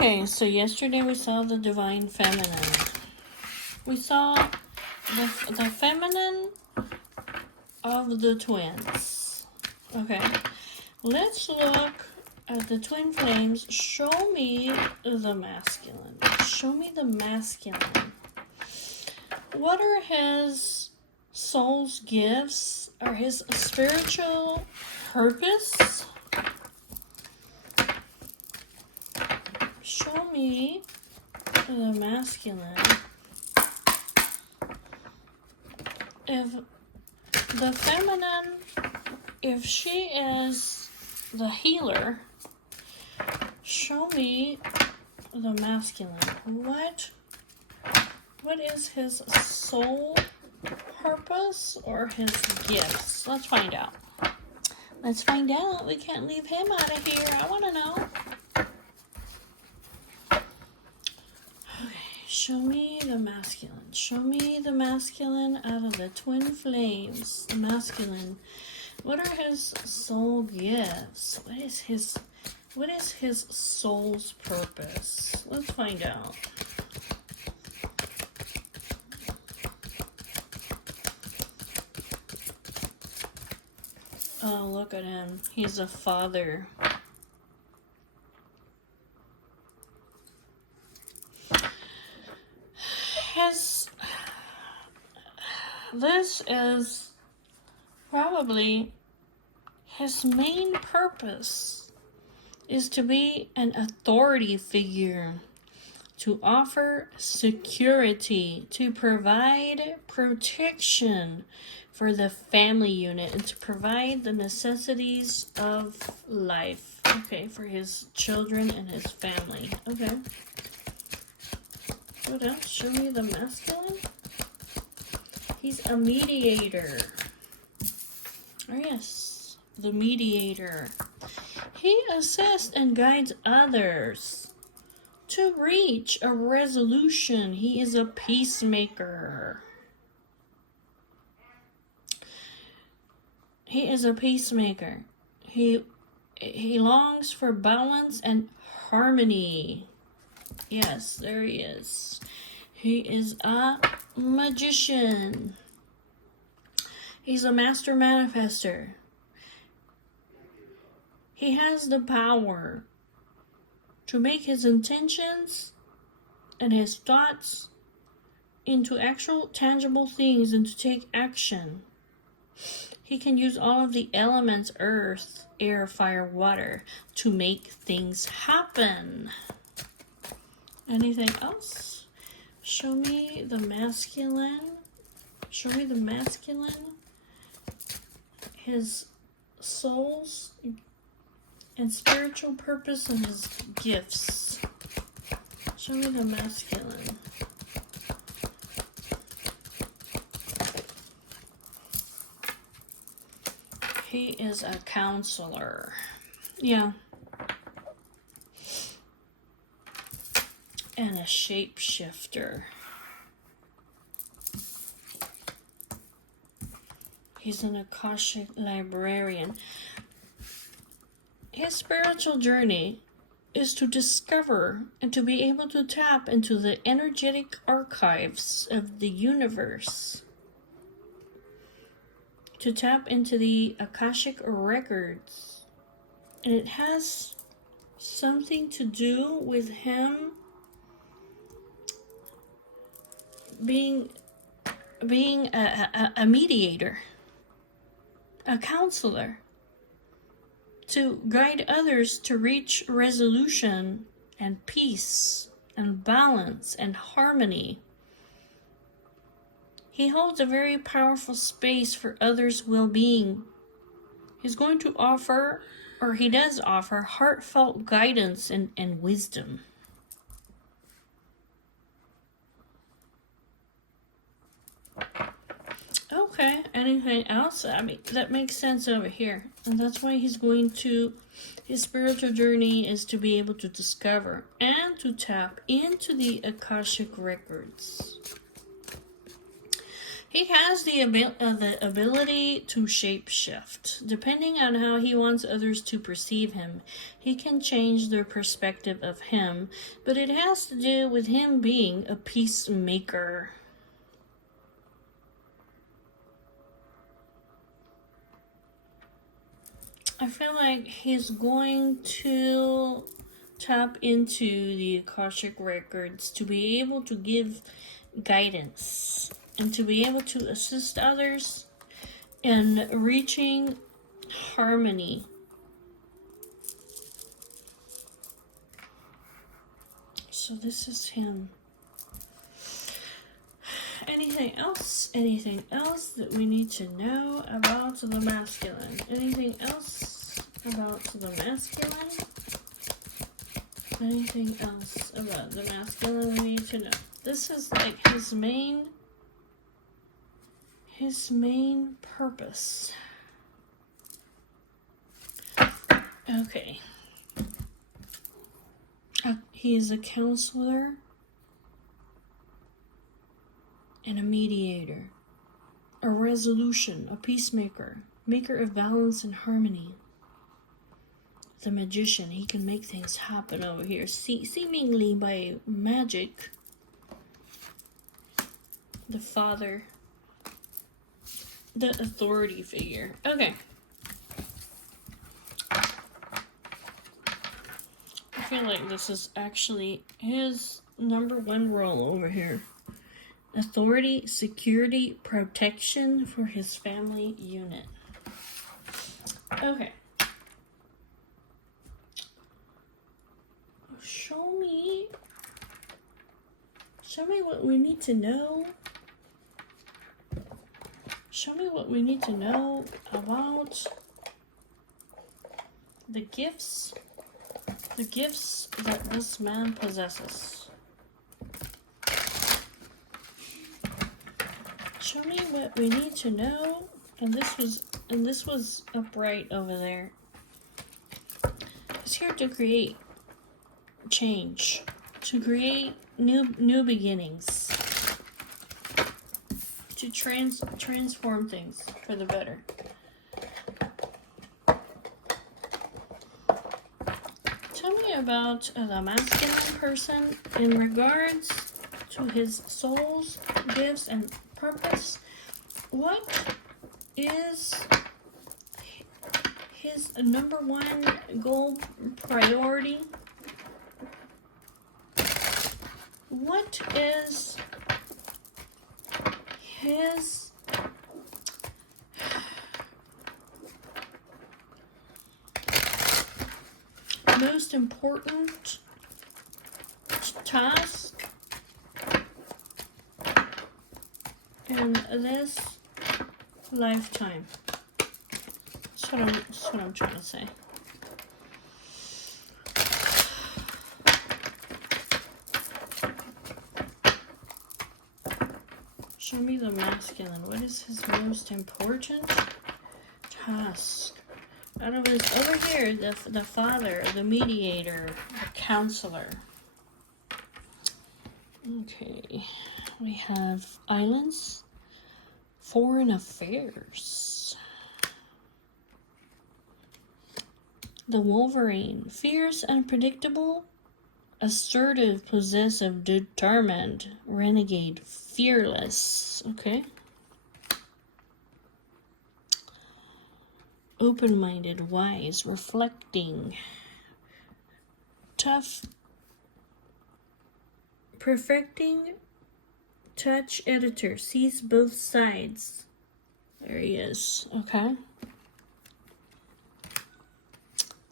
Okay, so yesterday we saw the divine feminine. We saw the feminine of the twins. Okay, let's look at the twin flames. Show me the masculine. Show me the masculine. What are his soul's gifts? Are his spiritual purpose? Show me the masculine. If the feminine, if she is the healer, show me the masculine. What is his soul purpose or his gifts? Let's find out. Let's find out. We can't leave him out of here. I want to know. Show me the masculine. Show me the masculine out of the twin flames. The masculine. What are his soul gifts? What is his soul's purpose? Let's find out. Oh, look at him. He's a father. This is probably his main purpose is to be an authority figure, to offer security, to provide protection for the family unit, and to provide the necessities of life, okay, for his children and his family. Okay. What else? Show me the masculine. He's a mediator. Oh, yes, the mediator. He assists and guides others to reach a resolution. He is a peacemaker. He is a peacemaker. He longs for balance and harmony. Yes, there he is. He is a magician. He's a master manifester. He has the power to make his intentions and his thoughts into actual tangible things and to take action. He can use all of the elements, earth, air, fire, water, to make things happen. Anything else? Show me the masculine. Show me the masculine. His soul's and spiritual purpose and his gifts. Show me the masculine. He is a counselor. Yeah. And a shapeshifter. He's an Akashic librarian. His spiritual journey is to discover and to be able to tap into the energetic archives of the universe. To tap into the Akashic records. And it has something to do with him being a mediator, a counselor, to guide others to reach resolution and peace and balance and harmony. He holds a very powerful space for others' well-being. He's going to offer, or he does offer, heartfelt guidance and wisdom. Okay, anything else? I mean, that makes sense over here. And that's why he's going to, his spiritual journey is to be able to discover and to tap into the Akashic records. He has the ability to shapeshift. Depending on how he wants others to perceive him, he can change their perspective of him, but it has to do with him being a peacemaker. I feel like he's going to tap into the Akashic records to be able to give guidance and to be able to assist others in reaching harmony. So this is him. Anything else? Anything else that we need to know about the masculine? Anything else about the masculine? Anything else about the masculine we need to know? This is like his main purpose. Okay. He is a counselor and a mediator, a resolution, a peacemaker, maker of balance and harmony. The magician, he can make things happen over here, seemingly by magic. The father, the authority figure. Okay. I feel like this is actually his number one role over here. Authority, security, protection for his family unit. Okay. Show me what we need to know. Show me what we need to know about the gifts that this man possesses. Show me what we need to know. And this was upright over there. It's here to create change, to create new beginnings, to transform things for the better. Tell me about the masculine person in regards to his soul's gifts and purpose. What is his number one goal, priority? What is his most important task in this lifetime? That's what I'm trying to say. Show me the masculine. What is his most important task? Out of his, over here, the father, the mediator, the counselor. Okay, we have islands, foreign affairs. The Wolverine, fierce, unpredictable, assertive, possessive, determined, renegade, fearless. Okay. Open-minded, wise, reflecting, tough, perfecting, touch editor, sees both sides. There he is. Okay.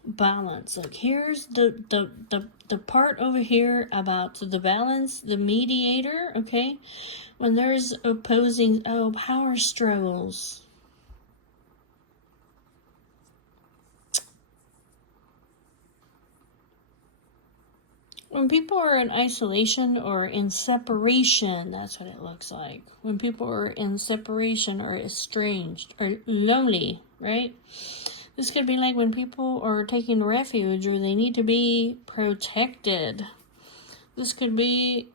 Balance. Like here's the part over here about the balance, the mediator. Okay, when there's opposing power struggles. When people are in isolation or in separation, that's what it looks like. When people are in separation or estranged or lonely, right? This could be like when people are taking refuge or they need to be protected. This could be,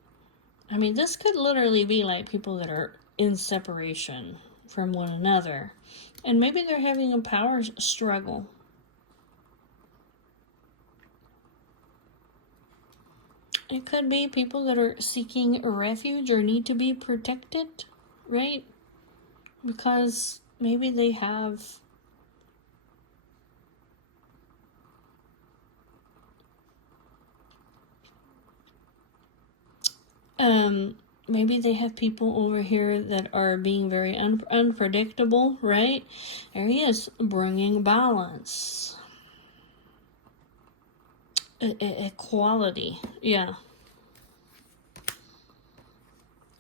this could literally be like people that are in separation from one another. And maybe they're having a power struggle. It could be people that are seeking a refuge or need to be protected, right? Because maybe they have maybe they have people over here that are being very unpredictable, right? There he is, bringing balance. Equality, yeah.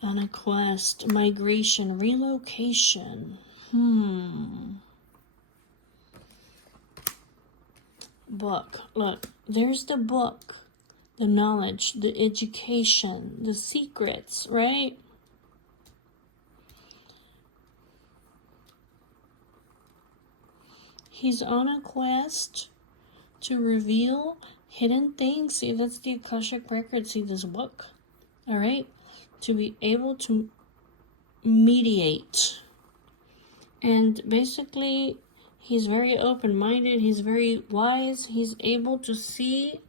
On a quest, migration, relocation. Book. Look, there's the book. The knowledge, the education, the secrets, right? He's on a quest to reveal hidden things. See, that's the Akashic Record. See this book, all right? To be able to mediate. And basically, he's very open-minded. He's very wise. He's able to see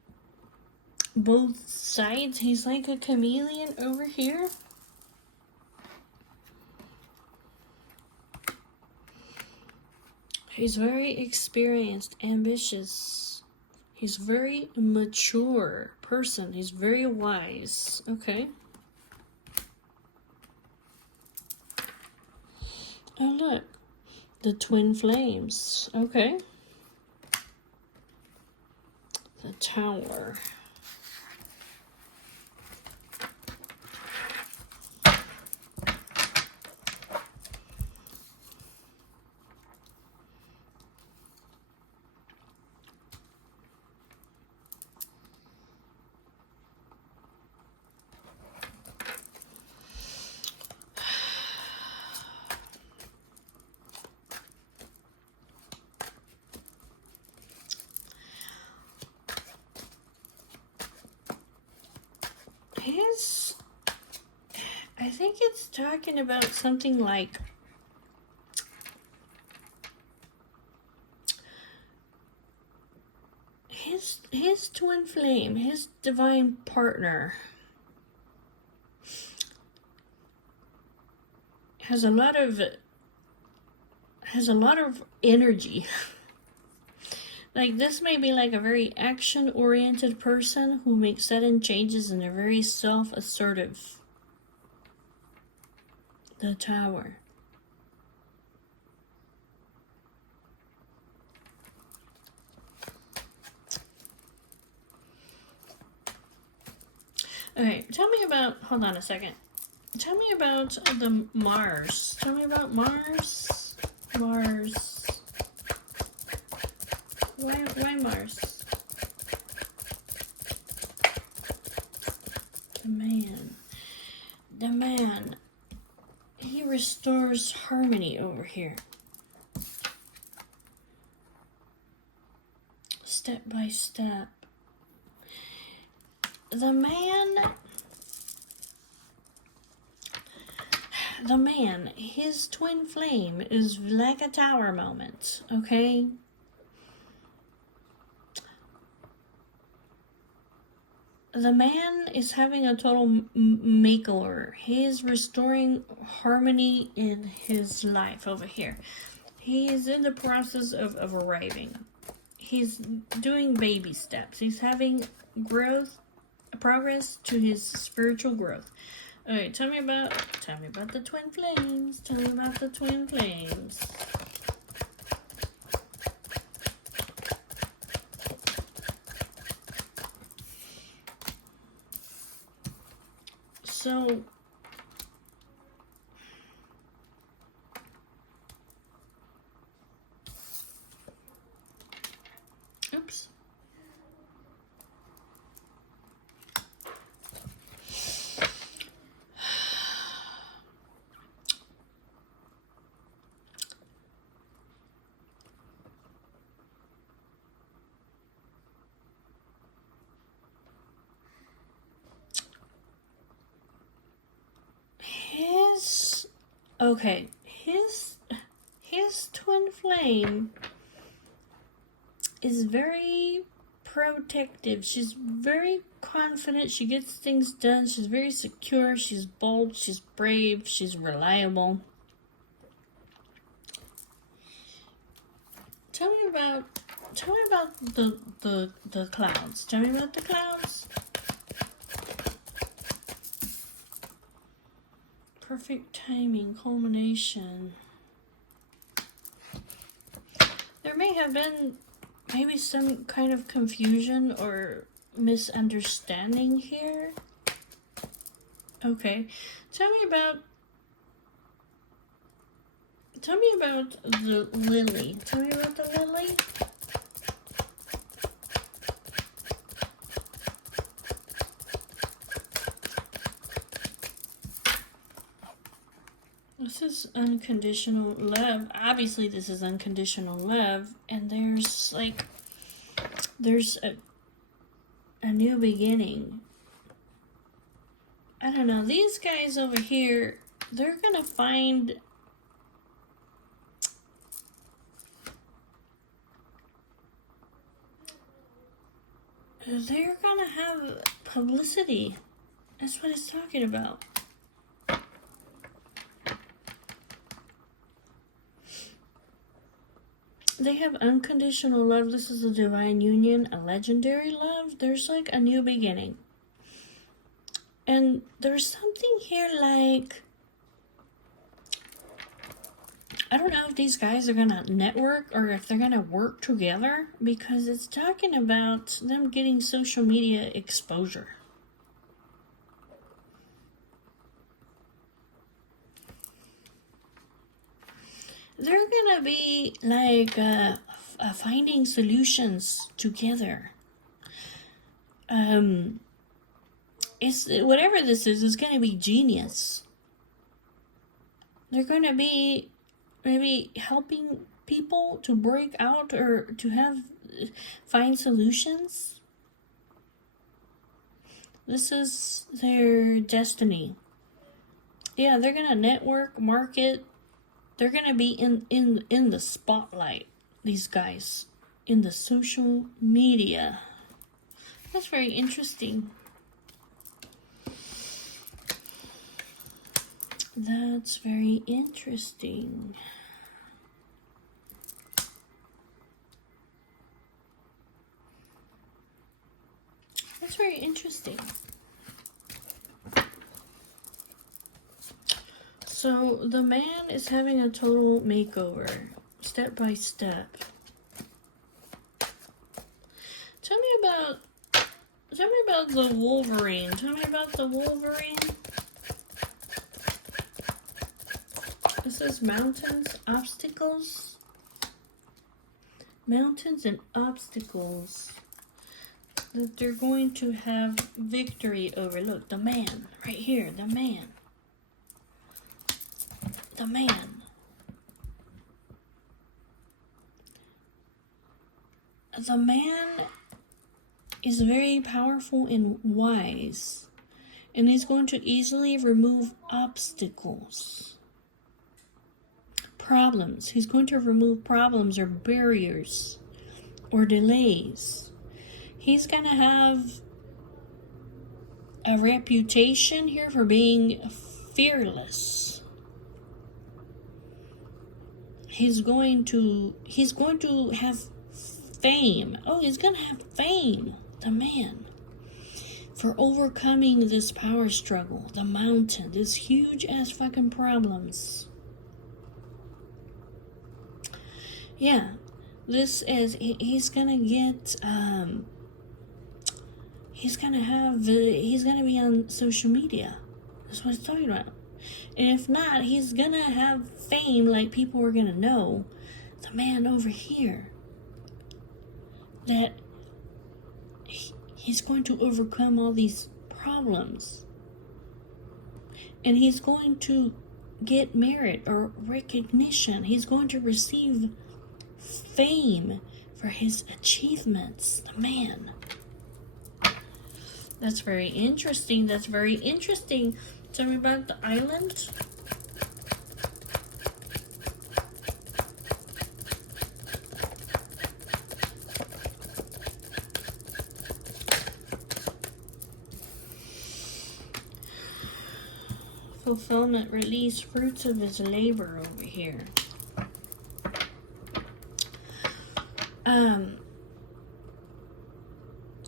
both sides. He's like a chameleon over here. He's very experienced, ambitious. He's very mature person. He's very wise. Okay. Oh, look. The twin flames. Okay. The Tower. I think it's talking about something like his twin flame, his divine partner has a lot of energy. Like, this may be like a very action-oriented person who makes sudden changes and they're very self-assertive. The Tower. Okay, tell me about, hold on a second. Tell me about the Mars. Tell me about Mars. Mars. Why Mars? The man. The man. He restores harmony over here. Step by step. The man, his twin flame is like a tower moment, okay? The man is having a total makeover. He is restoring harmony in his life over here. He is in the process of arriving. He's doing baby steps. He's having progress to his spiritual growth. Okay, tell me about the twin flames. Tell me about the twin flames. So, oops. Okay, his twin flame is very protective. She's very confident. She gets things done. She's very secure. She's bold. She's brave. She's reliable. Tell me about the clouds. Tell me about the clouds. Perfect timing, culmination. There may have been maybe some kind of confusion or misunderstanding here. Okay, tell me about the lily. Tell me about the lily. This is unconditional love. Obviously, this is unconditional love, and there's a new beginning. I don't know. These guys over here, they're gonna find they're gonna have publicity. That's what it's talking about. They have unconditional love. This is a divine union, a legendary love. There's like a new beginning. And there's something here like, I don't know if these guys are gonna network or if they're gonna work together, because it's talking about them getting social media exposure. They're gonna be like finding solutions together. It's whatever this is, it's gonna be genius. They're gonna be maybe helping people to break out or to find solutions. This is their destiny. Yeah, they're gonna network, market. They're gonna be in the spotlight. These guys in the social media. That's very interesting. That's very interesting. That's very interesting. So the man is having a total makeover, step by step. Tell me about the Wolverine. Tell me about the Wolverine. This is mountains, obstacles. Mountains and obstacles that they're going to have victory over. Look, the man, right here, the man. The man. The man is very powerful and wise, and he's going to easily remove obstacles. Problems. He's going to remove problems or barriers or delays. He's going to have a reputation here for being fearless. He's going to have fame. Oh, he's going to have fame, the man, for overcoming this power struggle, the mountain, this huge ass fucking problems. Yeah, this is, he's gonna get, he's gonna be on social media. That's what he's talking about. And if not, he's gonna have fame, like people are gonna know the man over here. That he's going to overcome all these problems. And he's going to get merit or recognition. He's going to receive fame for his achievements. The man. That's very interesting. That's very interesting. Tell me about the island. fulfillment, release, fruits of his labor over here.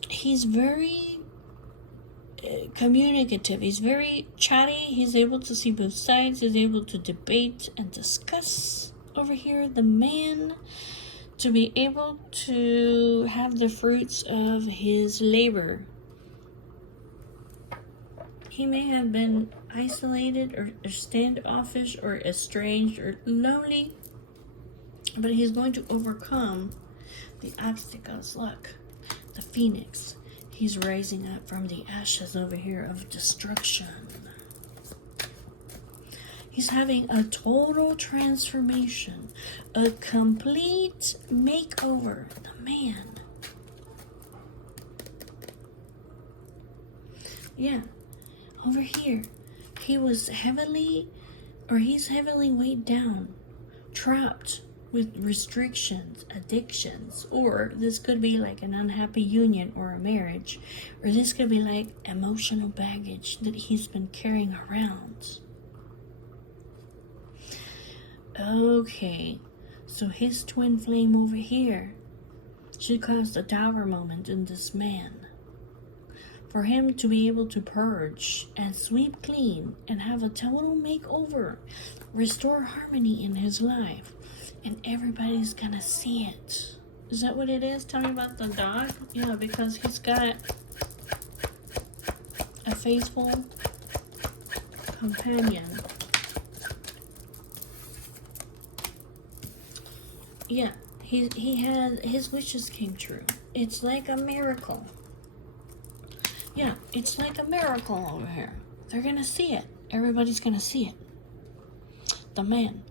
He's very communicative. He's very chatty. He's able to see both sides. He's able to debate and discuss over here. The man, to be able to have the fruits of his labor. He may have been isolated or standoffish or estranged or lonely, but he's going to overcome the obstacles. Look, the phoenix. He's rising up from the ashes over here of destruction. He's having a total transformation, a complete makeover. The man. Yeah, over here, he's heavily weighed down, trapped with restrictions, addictions, or this could be like an unhappy union or a marriage, or this could be like emotional baggage that he's been carrying around. Okay, so his twin flame over here should cause a tower moment in this man. For him to be able to purge and sweep clean and have a total makeover, restore harmony in his life, and everybody's gonna see it. Is that what it is? Tell me about the dog. Yeah, because he's got a faithful companion. Yeah, he had his wishes came true. It's like a miracle. Yeah, it's like a miracle over here. They're gonna see it. Everybody's gonna see it. The man,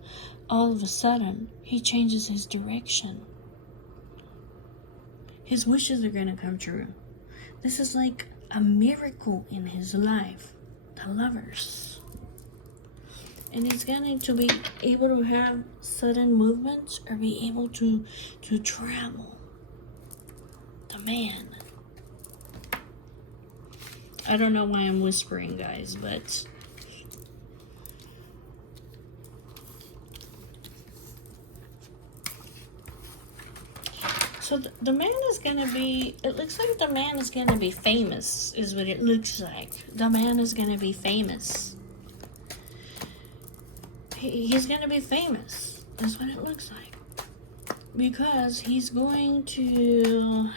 all of a sudden, he changes his direction. His wishes are gonna come true. This is like a miracle in his life. The lovers. And he's going to be able to have sudden movements or be able to travel. The man. I don't know why I'm whispering, guys, but so the man is going to be, it looks like the man is going to be famous, is what it looks like. The man is going to be famous. He's going to be famous. That's what it looks like. Because he's going to...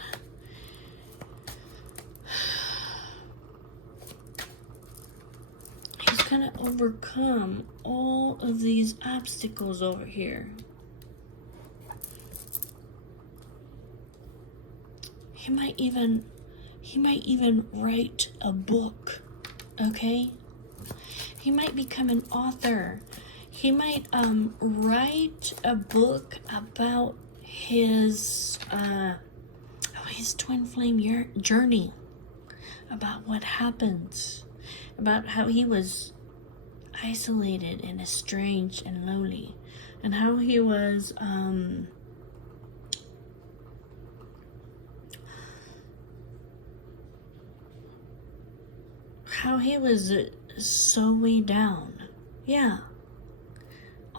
He's going to overcome all of these obstacles over here. He might even write a book, okay? He might become an author. He might write a book about his twin flame journey, about what happened, about how he was isolated and estranged and lonely, and how he was so way down. Yeah.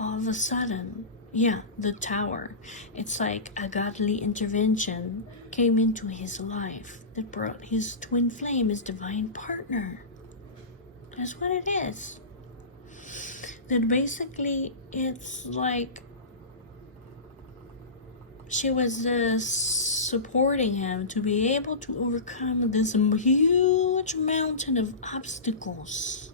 All of a sudden, yeah, the tower. It's like a godly intervention came into his life that brought his twin flame, his divine partner. That's what it is. That basically, it's like she was supporting him to be able to overcome this huge mountain of obstacles.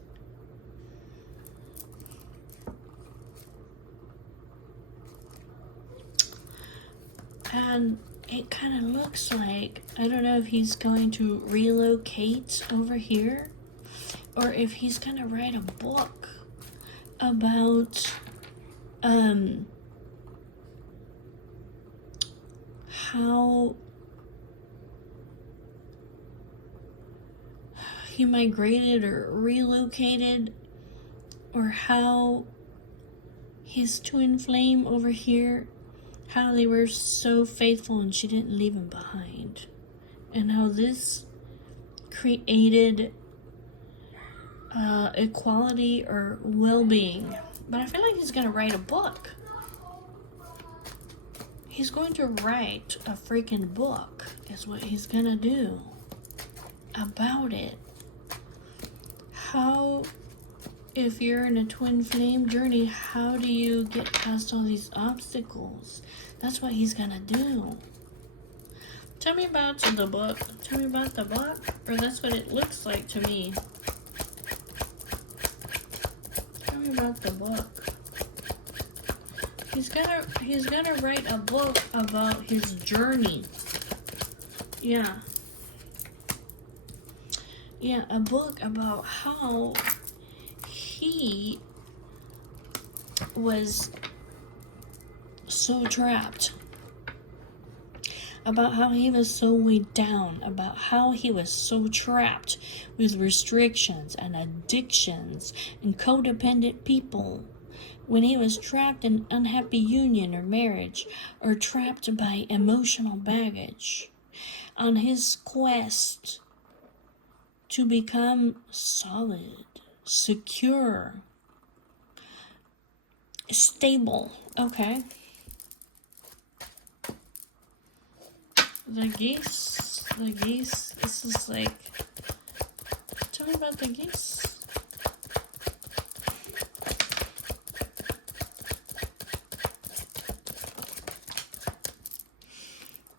And it kind of looks like, I don't know if he's going to relocate over here or if he's going to write a book about how he migrated or relocated, or how his twin flame over here, how they were so faithful and she didn't leave him behind, and how this created equality or well-being. But I feel like he's gonna write a book. He's going to write a freaking book, is what he's gonna do about it. How, if you're in a twin flame journey, how do you get past all these obstacles? That's what he's gonna do. Tell me about the book. Tell me about the book, or that's what it looks like to me. Tell me about the book. He's gonna write a book about his journey. Yeah. Yeah, a book about how he was so trapped. About how he was so weighed down. About how he was so trapped with restrictions and addictions and codependent people. When he was trapped in unhappy union or marriage, or trapped by emotional baggage, on his quest to become solid, secure, stable. Okay. The geese, this is like, tell me about the geese.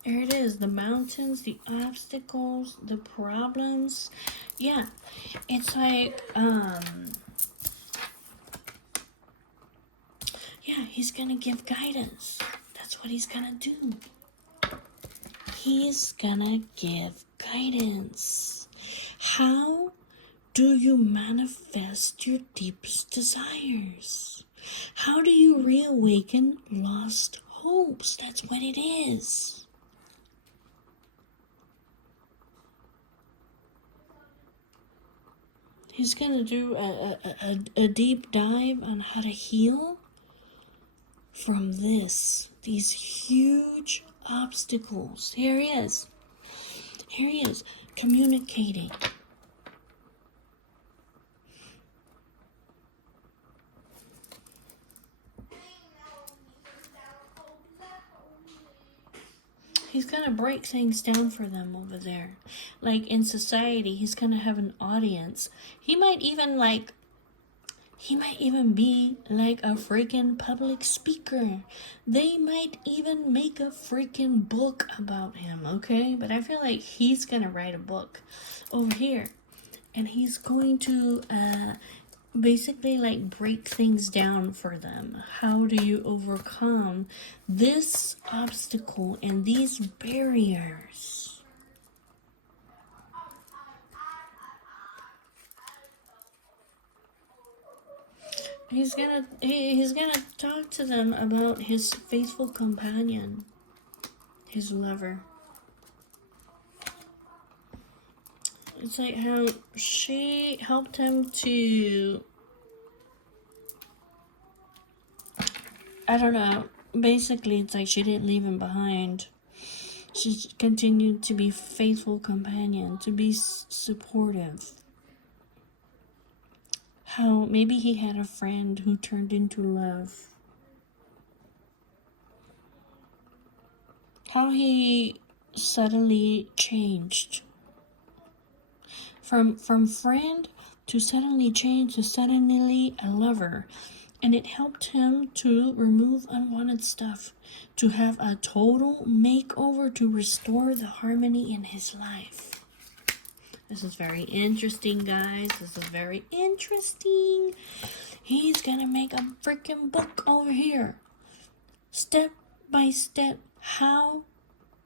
There it is, the mountains, the obstacles, the problems. Yeah, it's like, yeah, he's gonna give guidance. That's what he's gonna do. He's gonna give guidance. How do you manifest your deepest desires? How do you reawaken lost hopes? That's what it is. He's going to do a deep dive on how to heal from these huge obstacles. Here he is. Here he is, communicating. He's going to break things down for them over there. Like in society, he's going to have an audience. He might even be like a freaking public speaker. They might even make a freaking book about him, okay? But I feel like he's going to write a book over here. And he's going to basically like break things down for them. How do you overcome this obstacle and these barriers? He's gonna talk to them about his faithful companion, his lover. It's like how she helped him to, I don't know, basically it's like she didn't leave him behind. She continued to be faithful companion, to be supportive. How maybe he had a friend who turned into love. How he suddenly changed. From friend to suddenly change to suddenly a lover. And it helped him to remove unwanted stuff, to have a total makeover, to restore the harmony in his life. This is very interesting, guys. This is very interesting. He's gonna make a freaking book over here. Step by step. How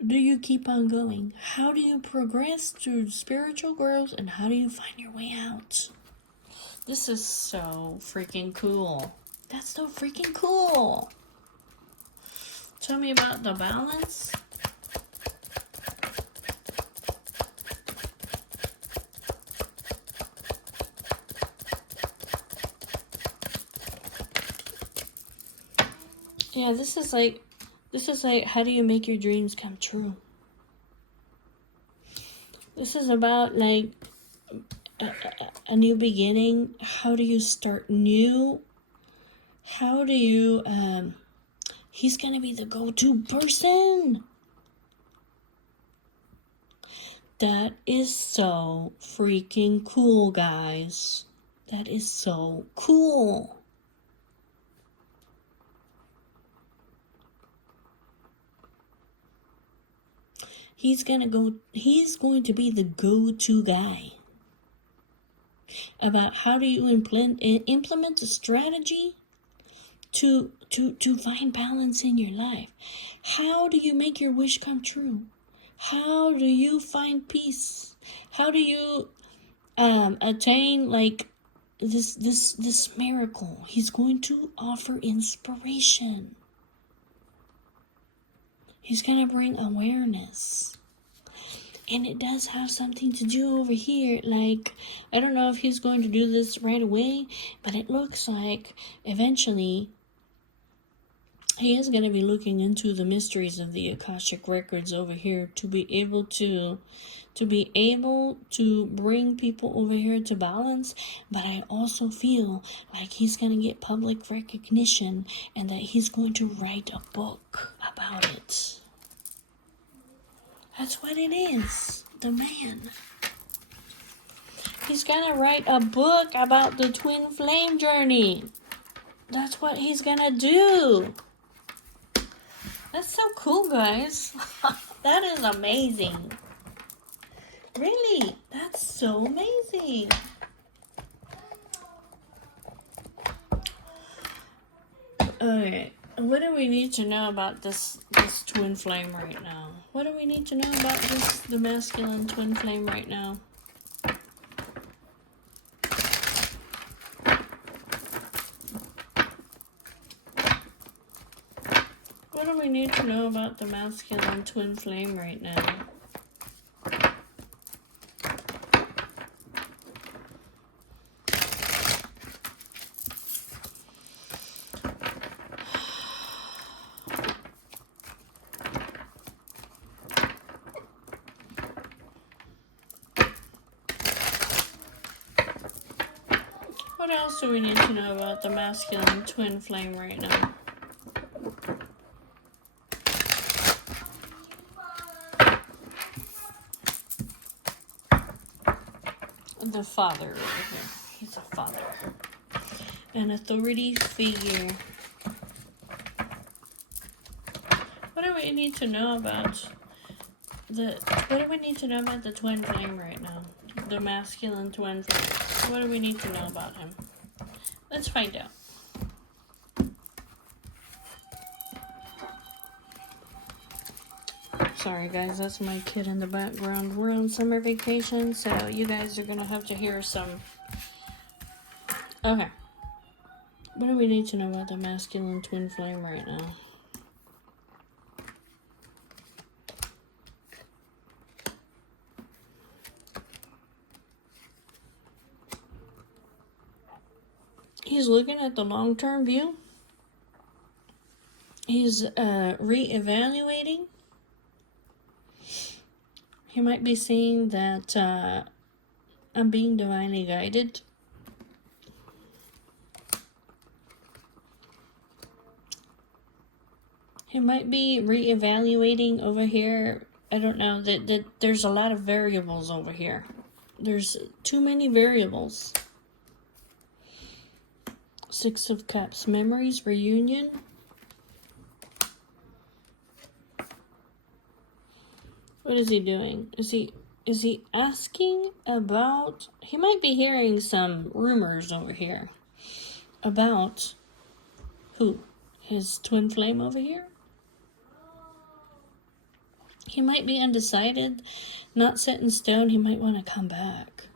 do you keep on going? How do you progress through spiritual growth? And how do you find your way out? This is so freaking cool. That's so freaking cool. Tell me about the balance. Yeah, this is like how do you make your dreams come true? This is about like a new beginning? How do you start new? How do you, he's going to be the go-to person. That is so freaking cool, guys. That is so cool. He's going to be the go-to guy about how do you implement a strategy to find balance in your life. How do you make your wish come true? How do you find peace? How do you attain like this miracle? He's going to offer inspiration. He's going to bring awareness. And it does have something to do over here. Like, I don't know if he's going to do this right away, but it looks like eventually he is going to be looking into the mysteries of the Akashic records over here to be able to bring people over here to balance. But I also feel like he's going to get public recognition and that he's going to write a book about it. That's what it is. The man. He's going to write a book about the twin flame journey. That's what he's going to do. That's so cool, guys. That is amazing. Really, that's so amazing. Okay, what do we need to know about this twin flame right now? What do we need to know about the masculine twin flame right now? What do we need to know about the masculine twin flame right now? What else do we need to know about the masculine twin flame right now? The father over here. He's a father. An authority figure. What do we need to know about the twin flame right now? The masculine twin flame. What do we need to know about him? Let's find out. Sorry guys, that's my kid in the background. We're on summer vacation, so you guys are gonna have to hear some. Okay. What do we need to know about the masculine twin flame right now? He's looking at the long-term view. He's re-evaluating. He might be seeing that I'm being divinely guided. He might be re-evaluating over here. I don't know. That there's a lot of variables over here. There's too many variables. Six of Cups. Memories, reunion. What is he doing? Is he asking about... He might be hearing some rumors over here. About who? His twin flame over here? He might be undecided, not set in stone. He might want to come back.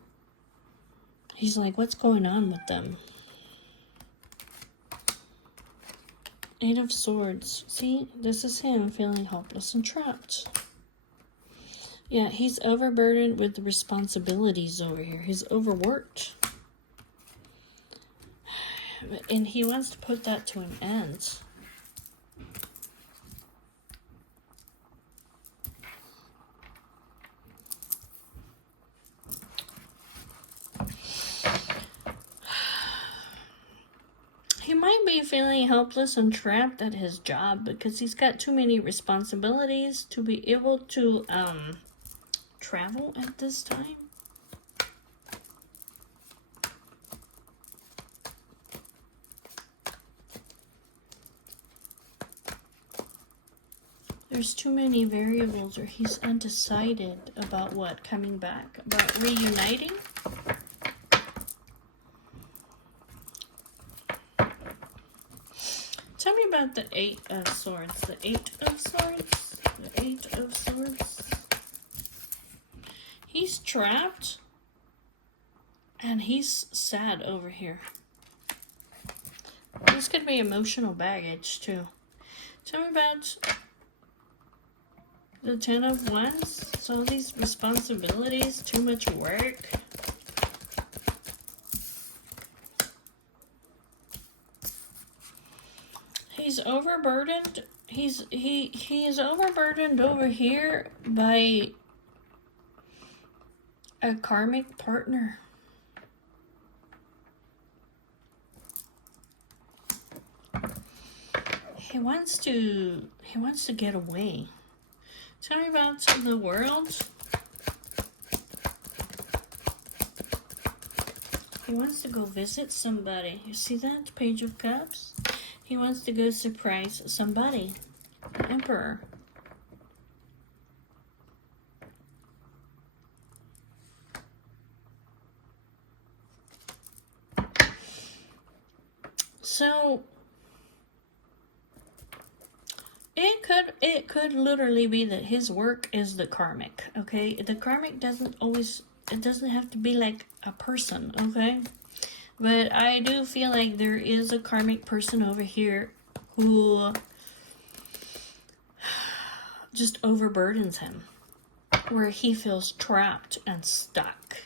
He's like, what's going on with them? Eight of Swords. See, this is him feeling hopeless and trapped. Yeah, he's overburdened with the responsibilities over here. He's overworked. And he wants to put that to an end. might be feeling helpless and trapped at his job because he's got too many responsibilities to be able to travel at this time. There's too many variables, or he's undecided about what, coming back, about reuniting. Tell me about the Eight of Swords. The Eight of Swords. The Eight of Swords. He's trapped, and he's sad over here. This could be emotional baggage, too. Tell me about the Ten of Wands. So all these responsibilities, too much work. He's overburdened. He is overburdened over here by a karmic partner. He wants to get away. Tell me about the World. He wants to go visit somebody. You see that? Page of Cups. He wants to go surprise somebody. The Emperor. So it could literally be that his work is the karmic, okay? The karmic doesn't have to be like a person, okay? But I do feel like there is a karmic person over here who just overburdens him, where he feels trapped and stuck.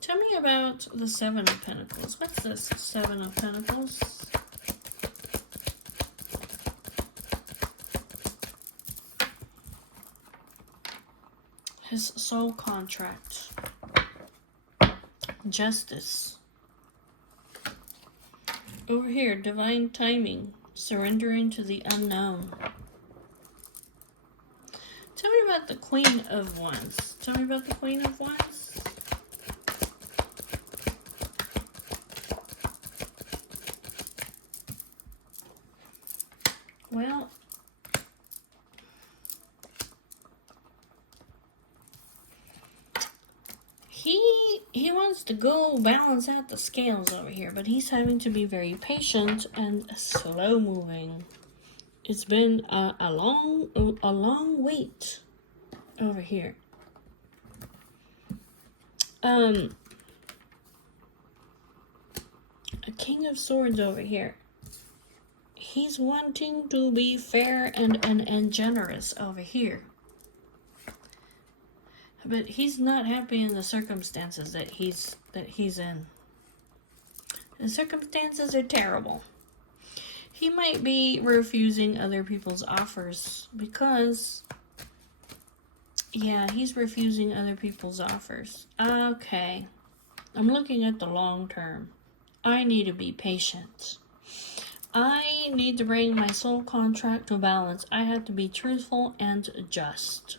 Tell me about the Seven of Pentacles. What's this Seven of Pentacles? His soul contract. Justice. Over here, divine timing. Surrendering to the unknown. Tell me about the Queen of Wands. Tell me about the Queen of Wands. Well, he wants to go balance out the scales over here, but he's having to be very patient and slow moving. It's been a long wait over here. A King of Swords over here. He's wanting to be fair and generous over here. But he's not happy in the circumstances that he's in. The circumstances are terrible. He might be refusing other people's offers because, yeah, he's refusing other people's offers. Okay. I'm looking at the long term. I need to be patient. I need to bring my soul contract to balance. I have to be truthful and just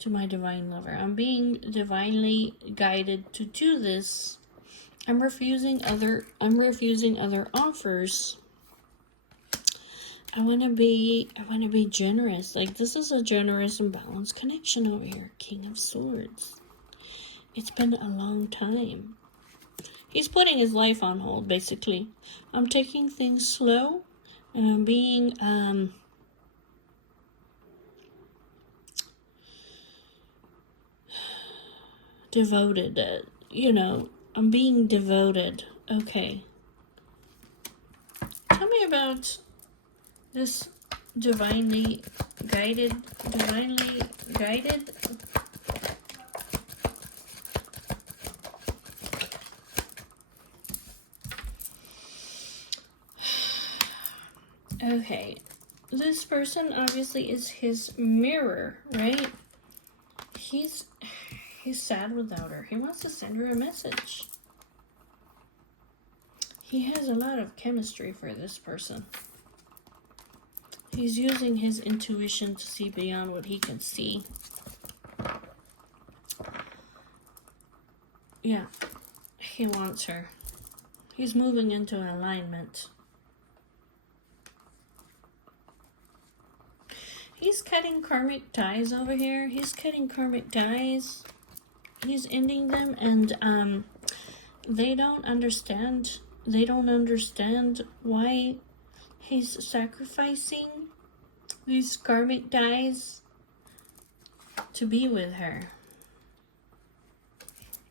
to my divine lover. I'm being divinely guided to do this. I'm refusing other offers. I want to be generous. Like, this is a generous and balanced connection over here. King of Swords. It's been a long time. He's putting his life on hold, basically. I'm taking things slow, and I'm being devoted. I'm being devoted. Okay. Tell me about this divinely guided. Okay. This person obviously is his mirror, right? He's sad without her. He wants to send her a message. He has a lot of chemistry for this person. He's using his intuition to see beyond what he can see. Yeah, he wants her. He's moving into alignment. He's cutting karmic ties over here. He's cutting karmic ties. He's ending them, and they don't understand. They don't understand why he's sacrificing these karmic ties to be with her.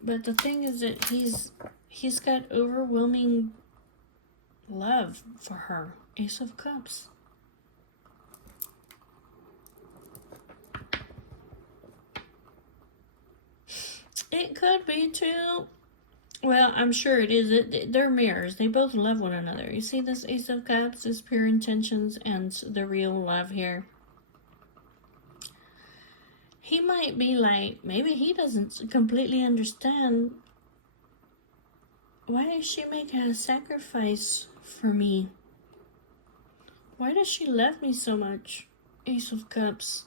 But the thing is that he's got overwhelming love for her. Ace of Cups. It could be too. Well, I'm sure it is. They're mirrors. They both love one another. You see this Ace of Cups, this pure intentions, and the real love here. He might be like, maybe he doesn't completely understand. Why does she make a sacrifice for me? Why does she love me so much? Ace of Cups.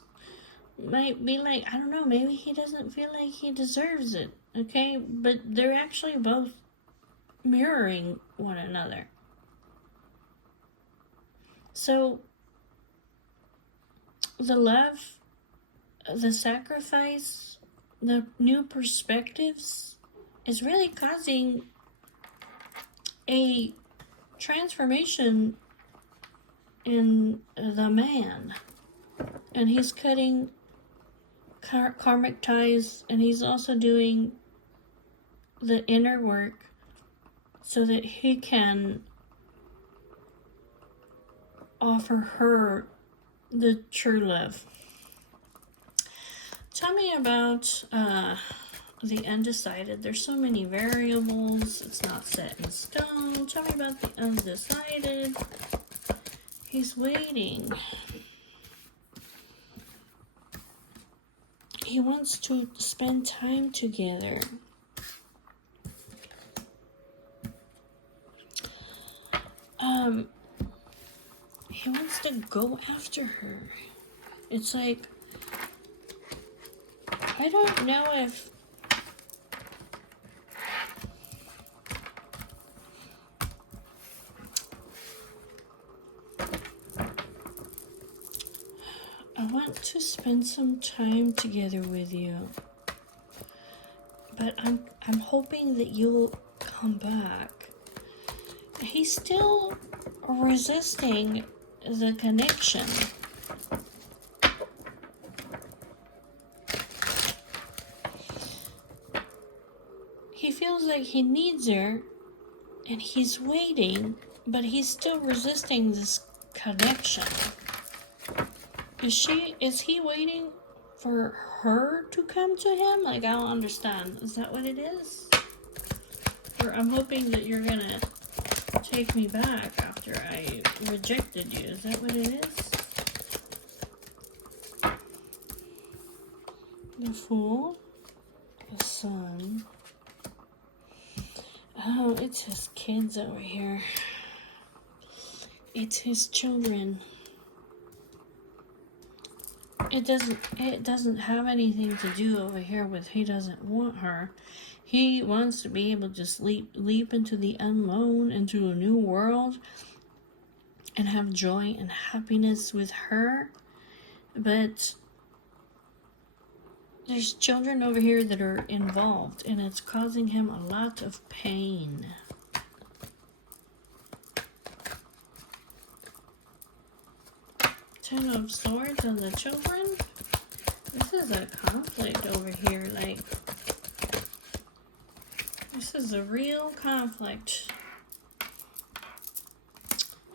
Might be like, I don't know, maybe he doesn't feel like he deserves it, okay? But they're actually both mirroring one another. So, the love, the sacrifice, the new perspectives is really causing a transformation in the man. And he's cutting karmic ties, and he's also doing the inner work so that he can offer her the true love. Tell me about the undecided. There's so many variables. It's not set in stone. Tell me about the undecided. He's waiting. He wants to spend time together. He wants to go after her. It's like, I don't know if I want to spend some time together with you, but I'm hoping that you'll come back. He's still resisting the connection. He feels like he needs her, and he's waiting, but he's still resisting this connection. Is he waiting for her to come to him? Like, I don't understand. Is that what it is? Or I'm hoping that you're gonna take me back after I rejected you. Is that what it is? The Fool. The Sun. Oh, it's his kids over here. It's his children. It doesn't have anything to do over here with he doesn't want her. He wants to be able to just leap into the unknown, into a new world, and have joy and happiness with her. But there's children over here that are involved, and it's causing him a lot of pain. Ten of Swords on the children. This is a conflict over here. Like, this is a real conflict.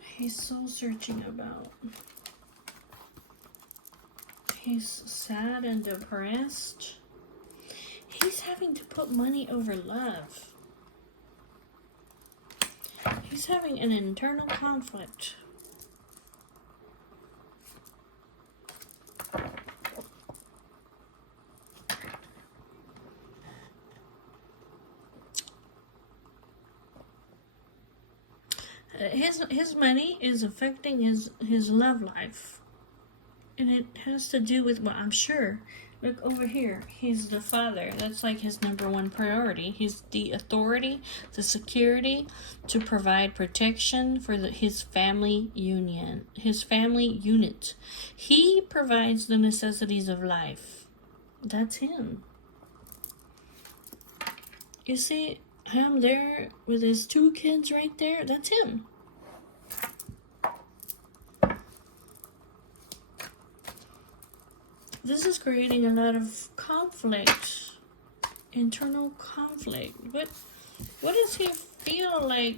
He's soul searching about. He's sad and depressed. He's having to put money over love. He's having an internal conflict. his money is affecting his love life, and it has to do with what I'm sure. Look over here. He's the father. That's like his number one priority. He's the authority, the security to provide protection for his family his family unit. He provides the necessities of life. That's him. You see him there with his 2 kids right there? That's him. This is creating a lot of conflict, internal conflict. What does he feel like?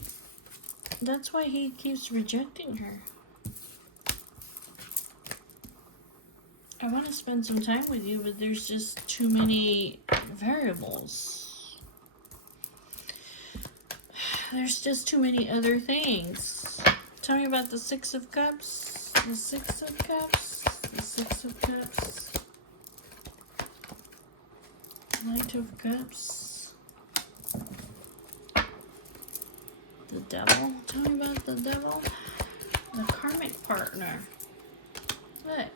That's why he keeps rejecting her. I want to spend some time with you, but there's just too many variables. There's just too many other things. Tell me about the 6 of Cups. The 6 of Cups. The 6 of Cups. Knight of Cups. The Devil. Tell me about the Devil. The karmic partner. Look.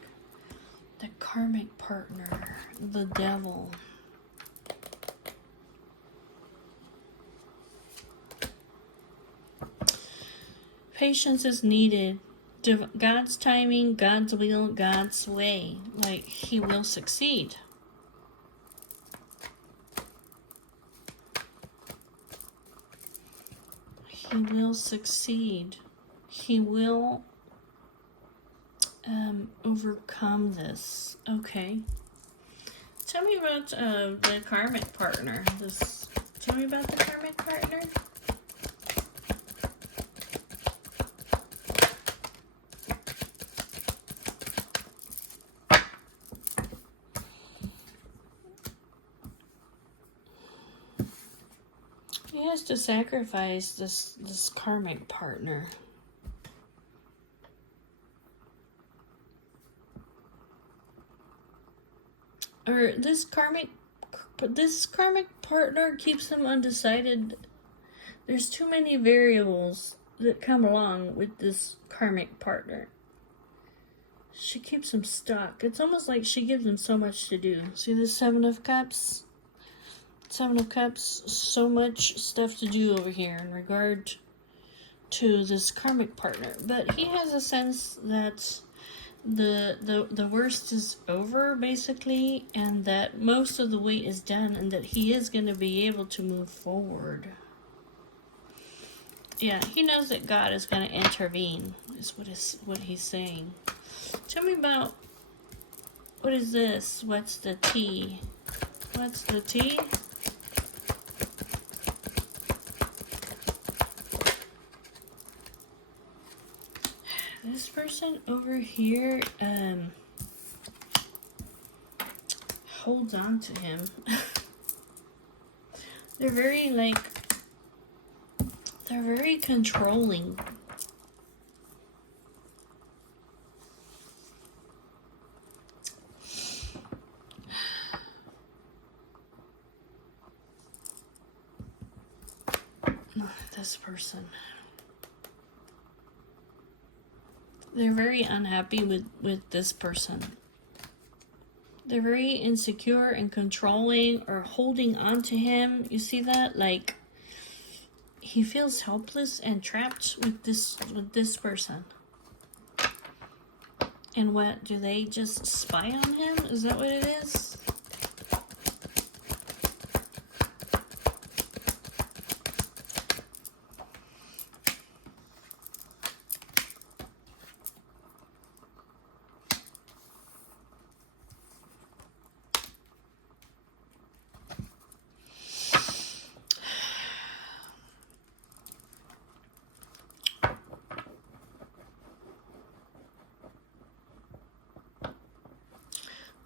The karmic partner. The Devil. Patience is needed. God's timing, God's will, God's way. Like, he will succeed. He will succeed. He will overcome this. Okay. Tell me about the karmic partner. Tell me about the karmic partner. He has to sacrifice this karmic partner. Or this karmic partner keeps him undecided. There's too many variables that come along with this karmic partner. She keeps him stuck. It's almost like she gives him so much to do. See the 7 of Cups? 7 of Cups, so much stuff to do over here in regard to this karmic partner. But he has a sense that the worst is over, basically, and that most of the weight is done, and that he is going to be able to move forward. Yeah, he knows that God is going to intervene, is what he's saying. Tell me about, what is this? What's the T? What's the T? This person over here holds on to him. They're very controlling. This person. They're very unhappy with this person. They're very insecure and controlling or holding on to him. You see that? Like, he feels helpless and trapped with this person. And what, do they just spy on him? Is that what it is?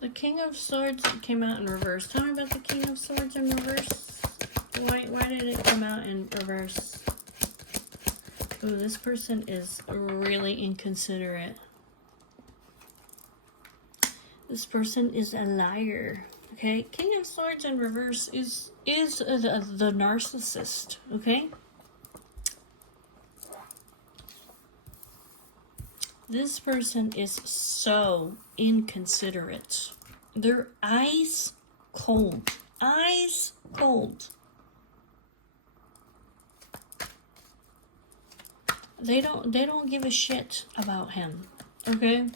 The King of Swords came out in reverse. Tell me about the King of Swords in reverse. Why did it come out in reverse? Ooh, this person is really inconsiderate. This person is a liar. Okay, King of Swords in reverse is the narcissist. Okay. This person is so inconsiderate. They're ice cold. Ice cold. They don't give a shit about him. Okay?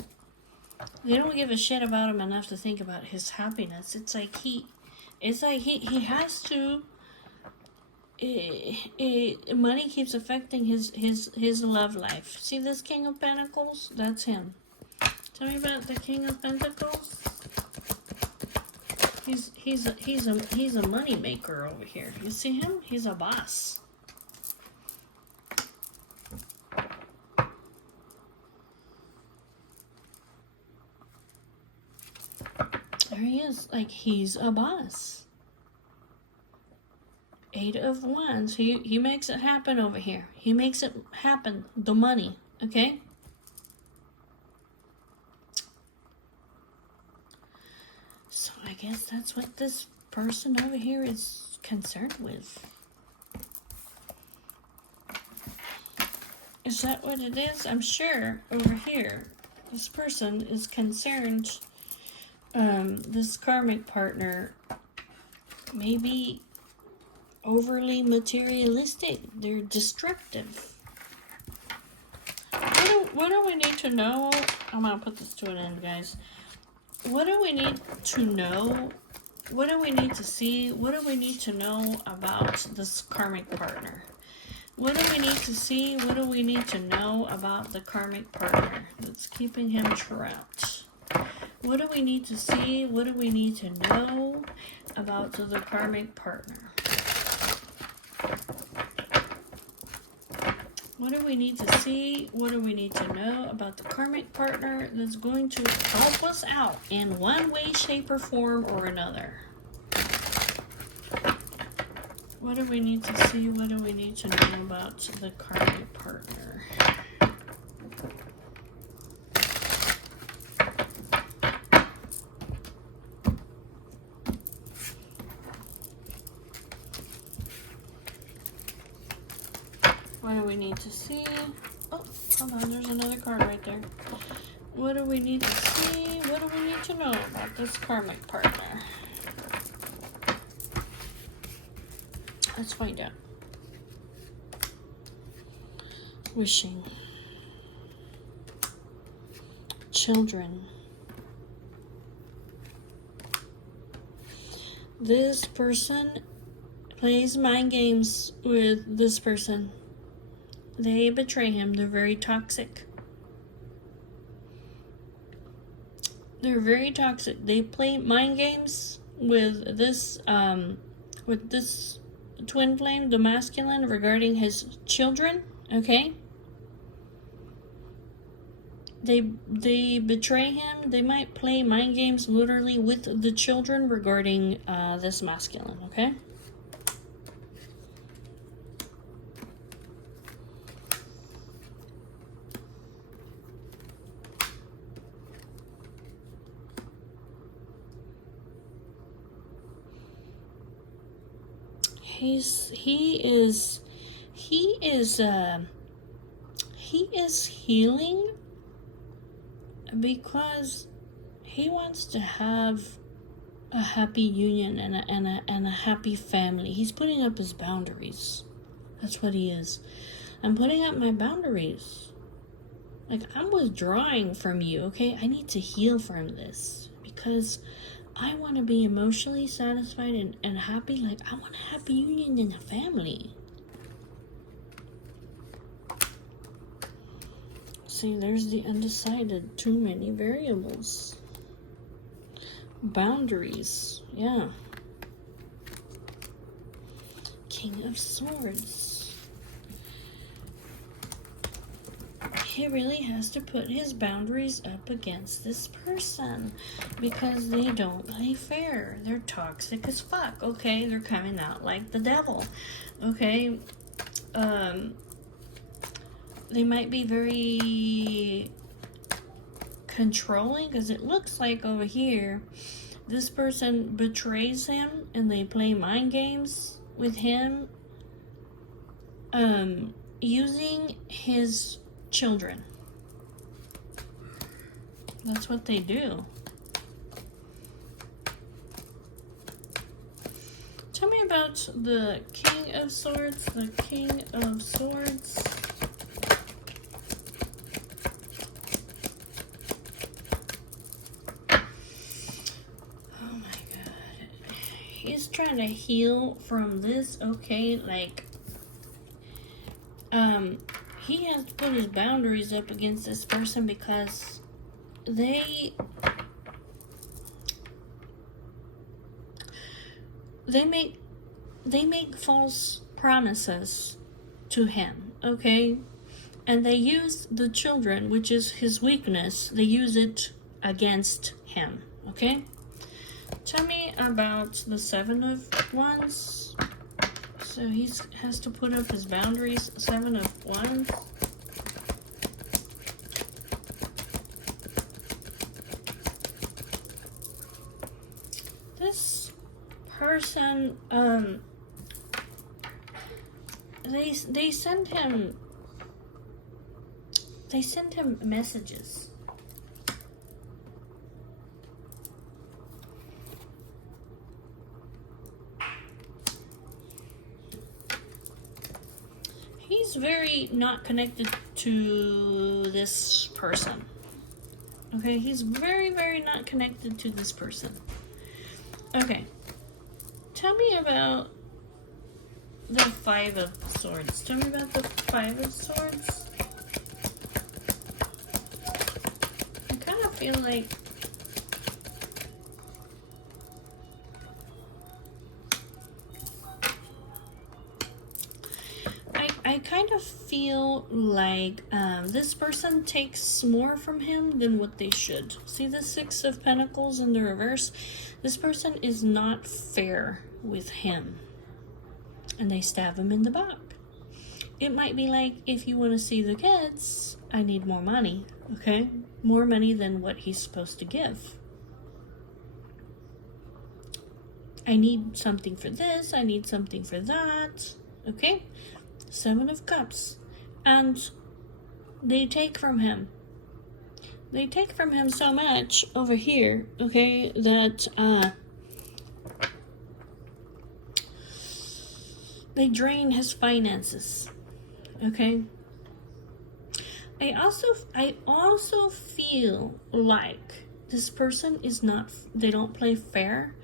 They don't give a shit about him enough to think about his happiness. It's like he has to. Money keeps affecting his love life. See this King of Pentacles? That's him. Tell me about the King of Pentacles. He's a money maker over here. You see him? He's a boss. There he is. Like, he's a boss. 8 of Wands. He makes it happen over here. He makes it happen. The money. Okay? So I guess that's what this person over here is concerned with. Is that what it is? I'm sure over here this person is concerned. This karmic partner may be overly materialistic. They're destructive. What do we need to know? I'm gonna put this to an end, guys. What do we need to know? What do we need to see? What do we need to know about this karmic partner? What do we need to see? What do we need to know about the karmic partner that's keeping him trapped? What do we need to see? What do we need to know about the karmic partner? What do we need to see? What do we need to know about the karmic partner that's going to help us out in one way, shape, or form or another? What do we need to see? What do we need to know about the karmic partner? What do we need to see? Oh, hold on, there's another card right there. What do we need to see? What do we need to know about this karmic partner? Let's find out. Wishing. Children. This person plays mind games with this person. They betray him. They're very toxic. They're very toxic. They play mind games with this twin flame, the masculine, regarding his children. Okay. They betray him. They might play mind games literally with the children regarding this masculine. Okay. He is healing because he wants to have a happy union and a happy family. He's putting up his boundaries. That's what he is. I'm putting up my boundaries. Like, I'm withdrawing from you, okay? I need to heal from this because I want to be emotionally satisfied and happy. Like, I want a happy union in a family. See, there's the undecided. Too many variables. Boundaries. Yeah. King of Swords. He really has to put his boundaries up against this person because they don't play fair. They're toxic as fuck. Okay, they're coming out like the devil. Okay, they might be very controlling because it looks like over here this person betrays him and they play mind games with him, using his children. That's what they do. Tell me about the King of Swords. The King of Swords. Oh my god. He's trying to heal from this, okay? Like, he has to put his boundaries up against this person because they make false promises to him, okay? And they use the children, which is his weakness, they use it against him, okay? Tell me about the Seven of Wands. So he has to put up his boundaries. Seven of Wands. This person, they send him messages. He's very not connected to this person. Okay, he's very, very not connected to this person. Okay, tell me about the Five of Swords. Tell me about the Five of Swords. I kind of feel like I kind of feel like this person takes more from him than what they should. See the Six of Pentacles in the reverse? This person is not fair with him. And they stab him in the back. It might be like, if you want to see the kids, I need more money, okay? More money than what he's supposed to give. I need something for this, I need something for that, okay? Seven of Cups. And they take from him. They take from him so much over here, okay, that they drain his finances, okay? I also feel like this person is not, they don't play fair,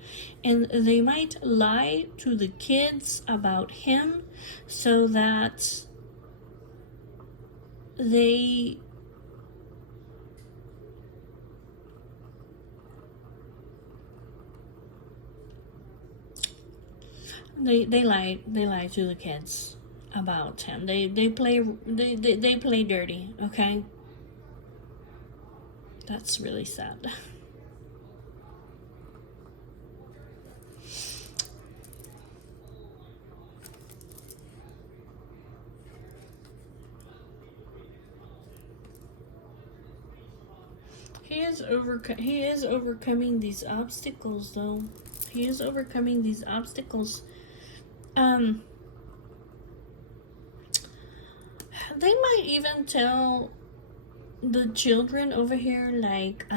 and they might lie to the kids about him so that they lie to the kids about him. They play dirty, okay? That's really sad. He is overcoming these obstacles, though. He is overcoming these obstacles. They might even tell the children over here, like,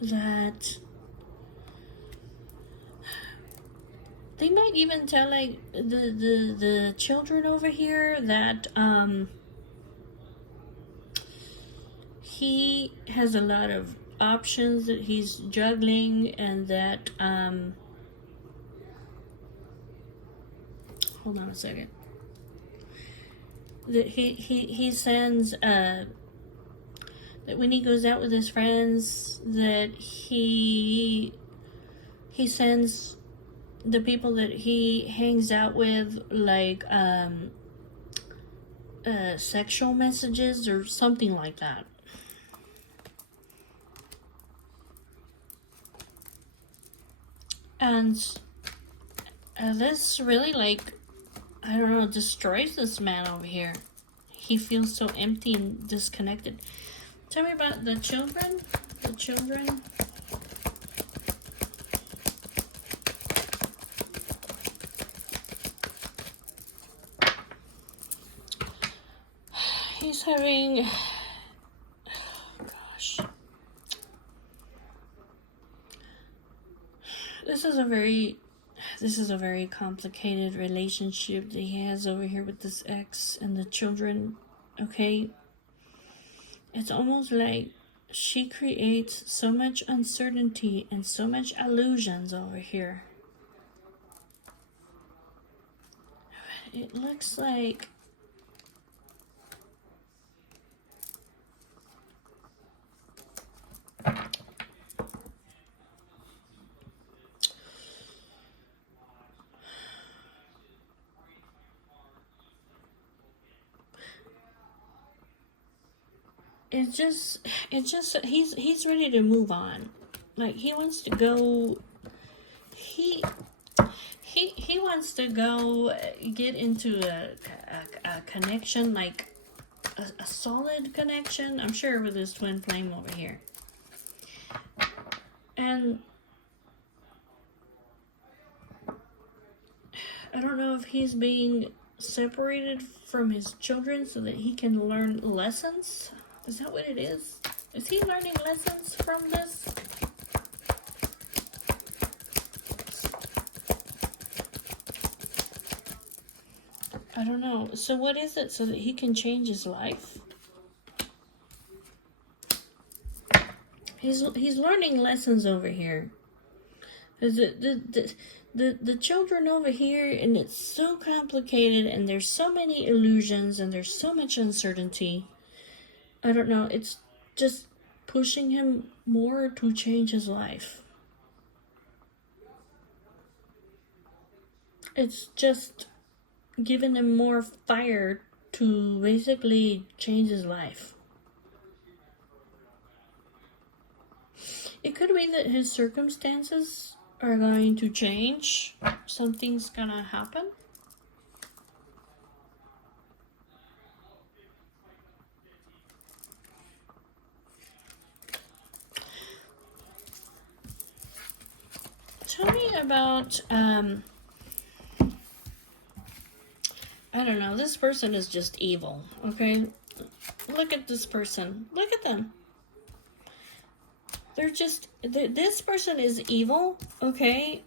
that they might even tell, like, the children over here that, he has a lot of options that he's juggling, and that, hold on a second. That he sends, that when he goes out with his friends, that he sends the people that he hangs out with, like, sexual messages or something like that. And this really, like, I don't know, destroys this man over here. He feels so empty and disconnected. Tell me about the children. The children. He's having, gosh, this is a very complicated relationship that he has over here with this ex and the children. Okay, it's almost like she creates so much uncertainty and so much illusions over here. It looks like he's ready to move on. Like he wants to go. He wants to go get into a connection, like a solid connection. I'm sure with his twin flame over here, and I don't know if he's being separated from his children so that he can learn lessons. Is that what it is? Is he learning lessons from this? I don't know. So what is it so that he can change his life? He's learning lessons over here. The children over here, and it's so complicated, and there's so many illusions, and there's so much uncertainty. I don't know. It's just pushing him more to change his life. It's just giving him more fire to basically change his life. It could be that his circumstances are going to change. Something's gonna happen. Tell me about, I don't know, this person is just evil, okay? Look at this person. Look at them. They're just, this person is evil, okay?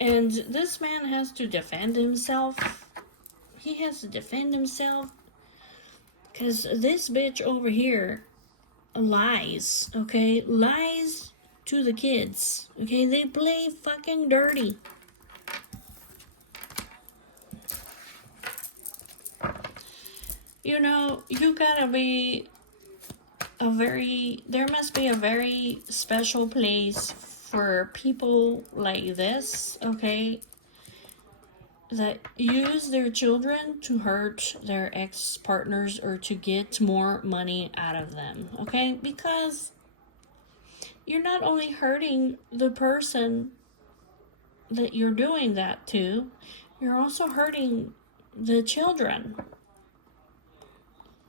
And this man has to defend himself. He has to defend himself. Because this bitch over here lies, okay? Lies to the kids, okay? They play fucking dirty. You know, you gotta be there must be a very special place for people like this, okay, that use their children to hurt their ex-partners or to get more money out of them, okay? Because you're not only hurting the person that you're doing that to, you're also hurting the children.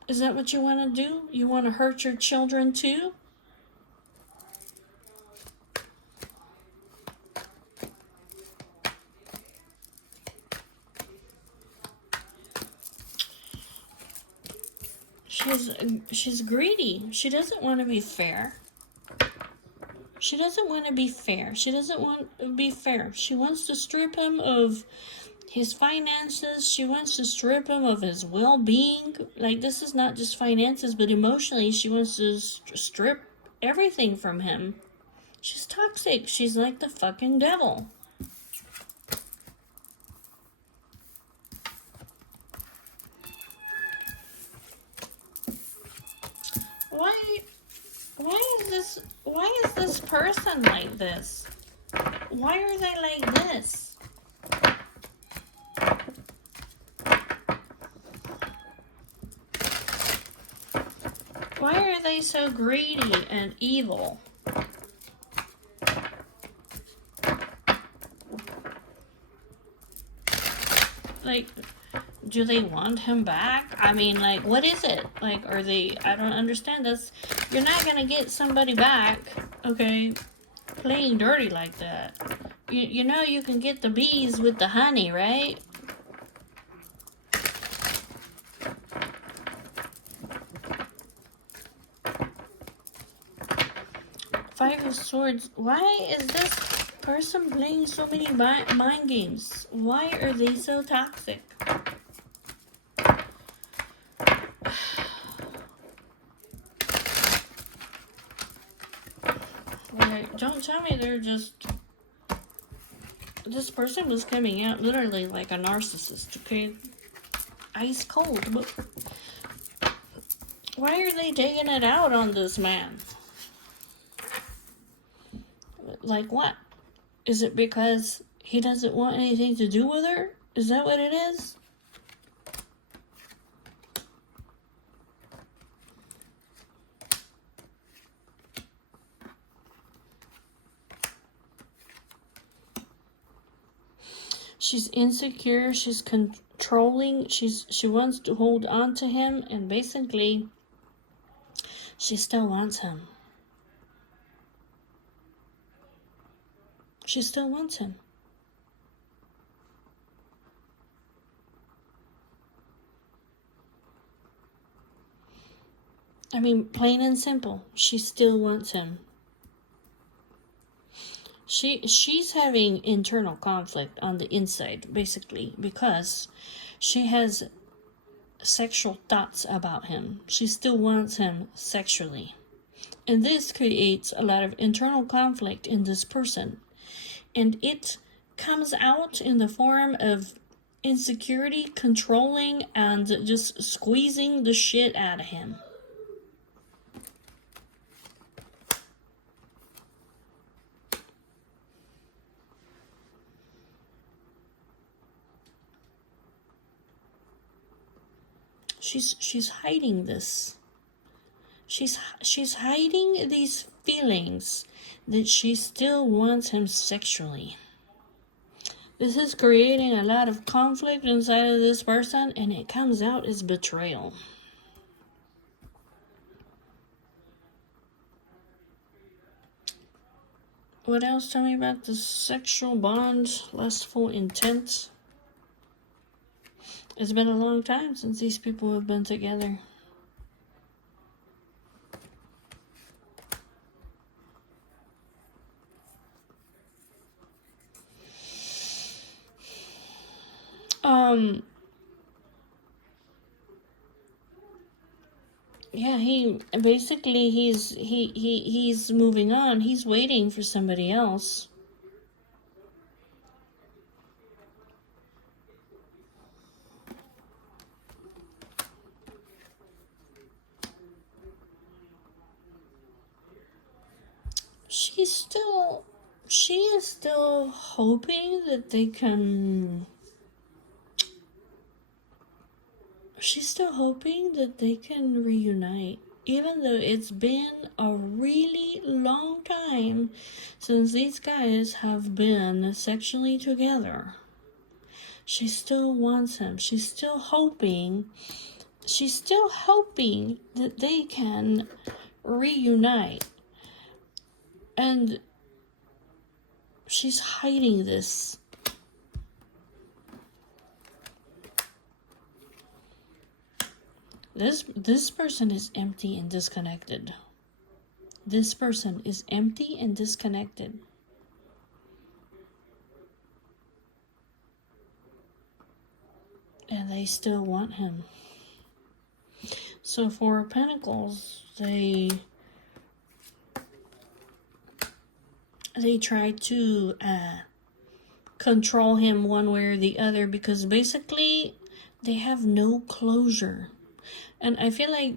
Is that what you want to do? You want to hurt your children too? She's greedy. She doesn't want to be fair. She doesn't want to be fair. She doesn't want to be fair. She wants to strip him of his finances. She wants to strip him of his well-being. Like, this is not just finances, but emotionally, she wants to strip everything from him. She's toxic. She's like the fucking devil. Why is this person like this? Why are they like this? Why are they so greedy and evil? Like, do they want him back? I mean, like, what is it? Like, are they, I don't understand this. You're not gonna get somebody back, okay, playing dirty like that. You know you can get the bees with the honey, right? Five of Swords. Why is this person playing so many mind games? Why are they so toxic? Like, don't tell me they're just... This person was coming out literally like a narcissist, okay? Ice cold. But why are they taking it out on this man? Like what? Is it because he doesn't want anything to do with her? Is that what it is? She's insecure, she's controlling, she wants to hold on to him, and basically she still wants him. She still wants him. I mean, plain and simple, she still wants him. She's having internal conflict on the inside, basically, because she has sexual thoughts about him. She still wants him sexually. And this creates a lot of internal conflict in this person. And it comes out in the form of insecurity, controlling, and just squeezing the shit out of him. She's hiding this. She's hiding these feelings that she still wants him sexually. This is creating a lot of conflict inside of this person, and it comes out as betrayal. What else? Tell me about the sexual bond, lustful intent. It's been a long time since these people have been together. Yeah, he's moving on. He's waiting for somebody else. She is still hoping that they can... She's still hoping that they can reunite. Even though it's been a really long time since these guys have been sexually together. She still wants him. She's still hoping that they can reunite. And she's hiding this. This person is empty and disconnected. This person is empty and disconnected. And they still want him. So Four of Pentacles, they try to control him one way or the other, because basically they have no closure. And I feel like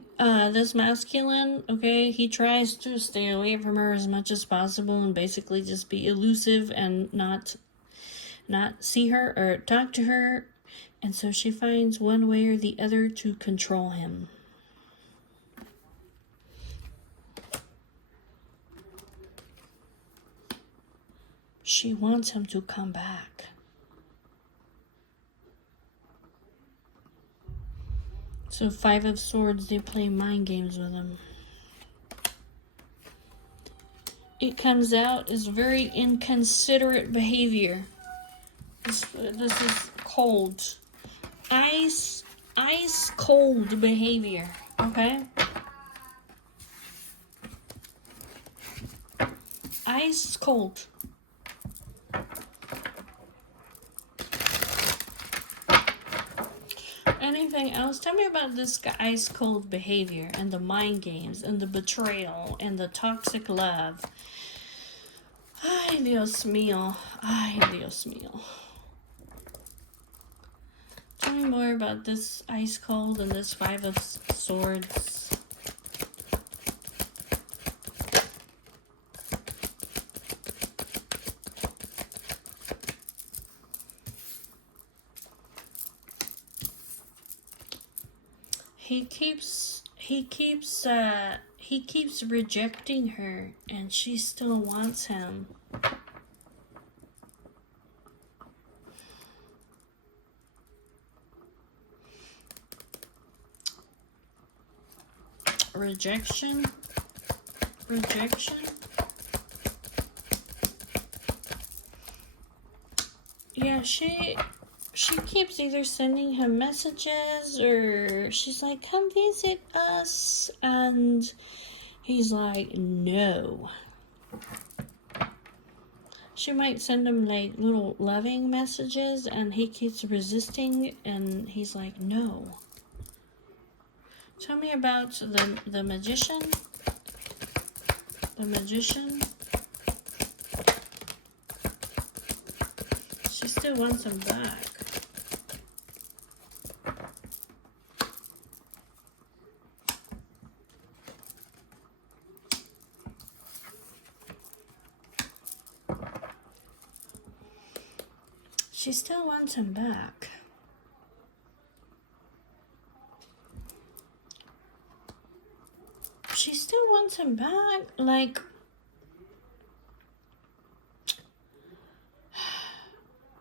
this masculine, okay, he tries to stay away from her as much as possible and basically just be elusive and not see her or talk to her. And so she finds one way or the other to control him. She wants him to come back. So Five of Swords, they play mind games with him. It comes out as very inconsiderate behavior. This is cold. Ice cold behavior, okay? Ice cold. Anything else? Tell me about this ice cold behavior and the mind games and the betrayal and the toxic love. Ay, Dios mío. Ay, Dios mío. Tell me more about this ice cold and this Five of Swords. He keeps rejecting her, and she still wants him. Rejection. Yeah, she keeps either sending him messages or she's like, come visit us, and he's like, no. She might send him like little loving messages and he keeps resisting and he's like, no. Tell me about the magician. The magician. She still wants him back. She still wants him back. She still wants him back. Like,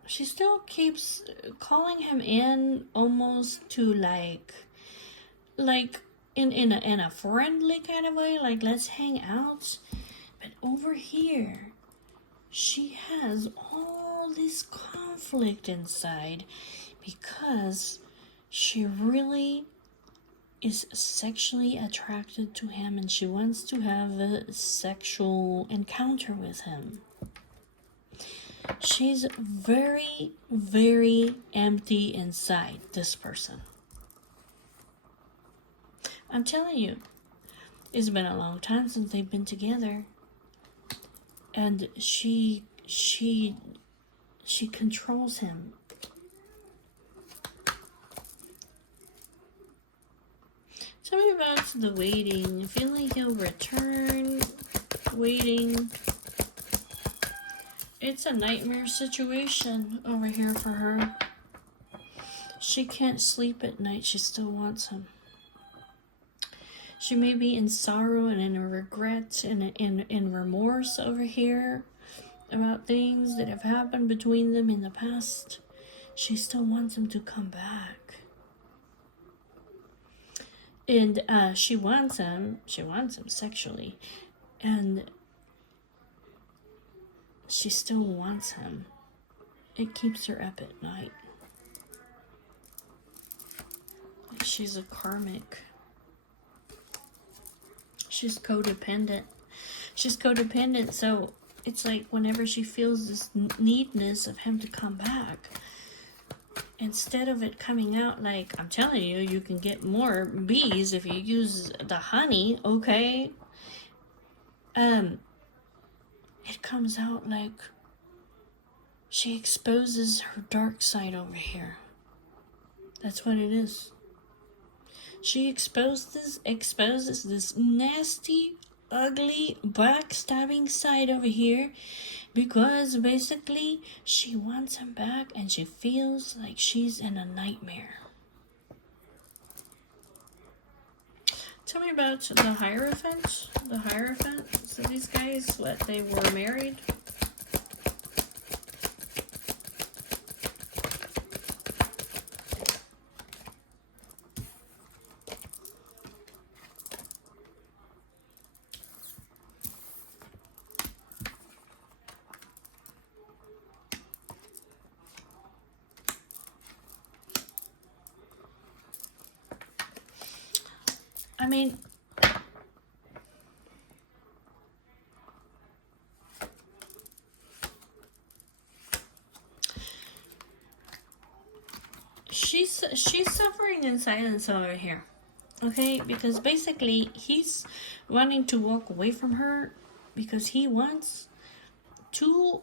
she still keeps calling him in almost to like in a friendly kind of way, like let's hang out. But over here, she has all this conflict inside because she really is sexually attracted to him and she wants to have a sexual encounter with him. She's very, very empty inside, this person. I'm telling you, it's been a long time since they've been together. And she controls him. Tell me about the waiting. I feel like he'll return. Waiting. It's a nightmare situation over here for her. She can't sleep at night. She still wants him. She may be in sorrow and in regret and in remorse over here about things that have happened between them in the past. She still wants him to come back. And she wants him sexually. And she still wants him. It keeps her up at night. She's a karmic. She's codependent. So it's like whenever she feels this needness of him to come back, instead of it coming out like, I'm telling you, you can get more bees if you use the honey, okay? It comes out like she exposes her dark side over here. That's what it is. She exposes this nasty, ugly, backstabbing side over here because basically she wants him back and she feels like she's in a nightmare. Tell me about the Hierophant. The Hierophant. So these guys, what, they were married? I mean, she's suffering in silence over here. Okay, because basically he's wanting to walk away from her because he wants to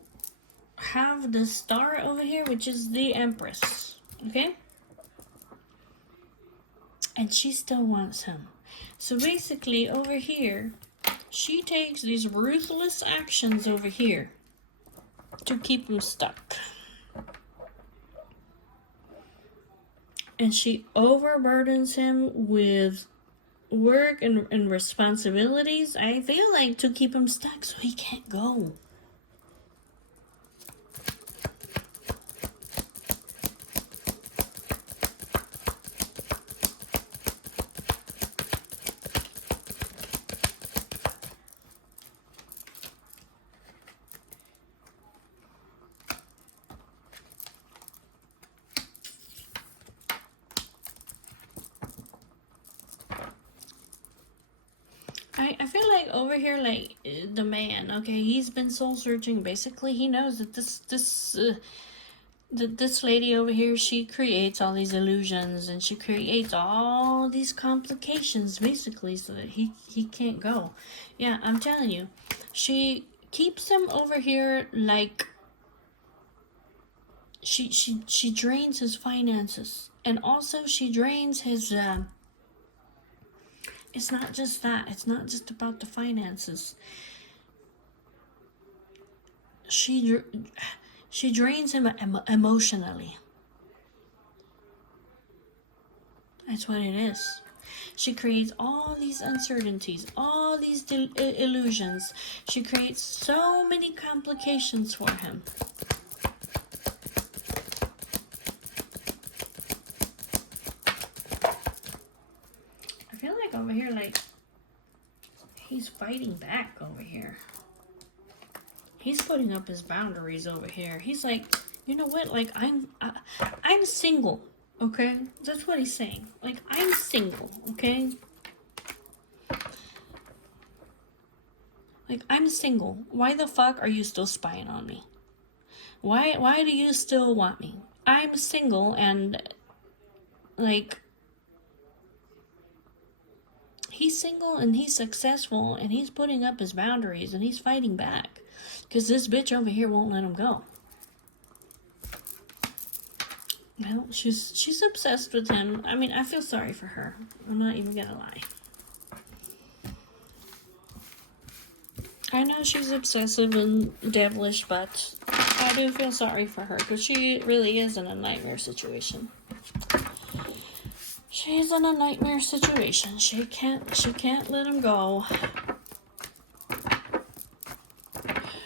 have the star over here, which is the Empress. Okay? And she still wants him. So basically over here, she takes these ruthless actions over here to keep him stuck. And she overburdens him with work and responsibilities, I feel like, to keep him stuck so he can't go. I feel like over here, like, the man, okay, he's been soul searching. Basically, he knows that this lady over here, she creates all these illusions and she creates all these complications, basically, so that he can't go. Yeah, I'm telling you, she keeps him over here like she drains his finances, and also she drains his it's not just that. It's not just about the finances. She drains him emotionally. That's what it is. She creates all these uncertainties, all these illusions. She creates so many complications for him. I feel like over here, like, he's fighting back over here. He's putting up his boundaries over here. He's like, you know what? Like, I'm single, okay? That's what he's saying. Like, I'm single, okay? Like, I'm single. Why the fuck are you still spying on me? Why do you still want me? I'm single and, like, he's single and he's successful and he's putting up his boundaries and he's fighting back because this bitch over here won't let him go. Well, she's obsessed with him. I mean, I feel sorry for her. I'm not even gonna lie. I know she's obsessive and devilish, but I do feel sorry for her because she really is in a nightmare situation. She's in a nightmare situation. She can't let him go.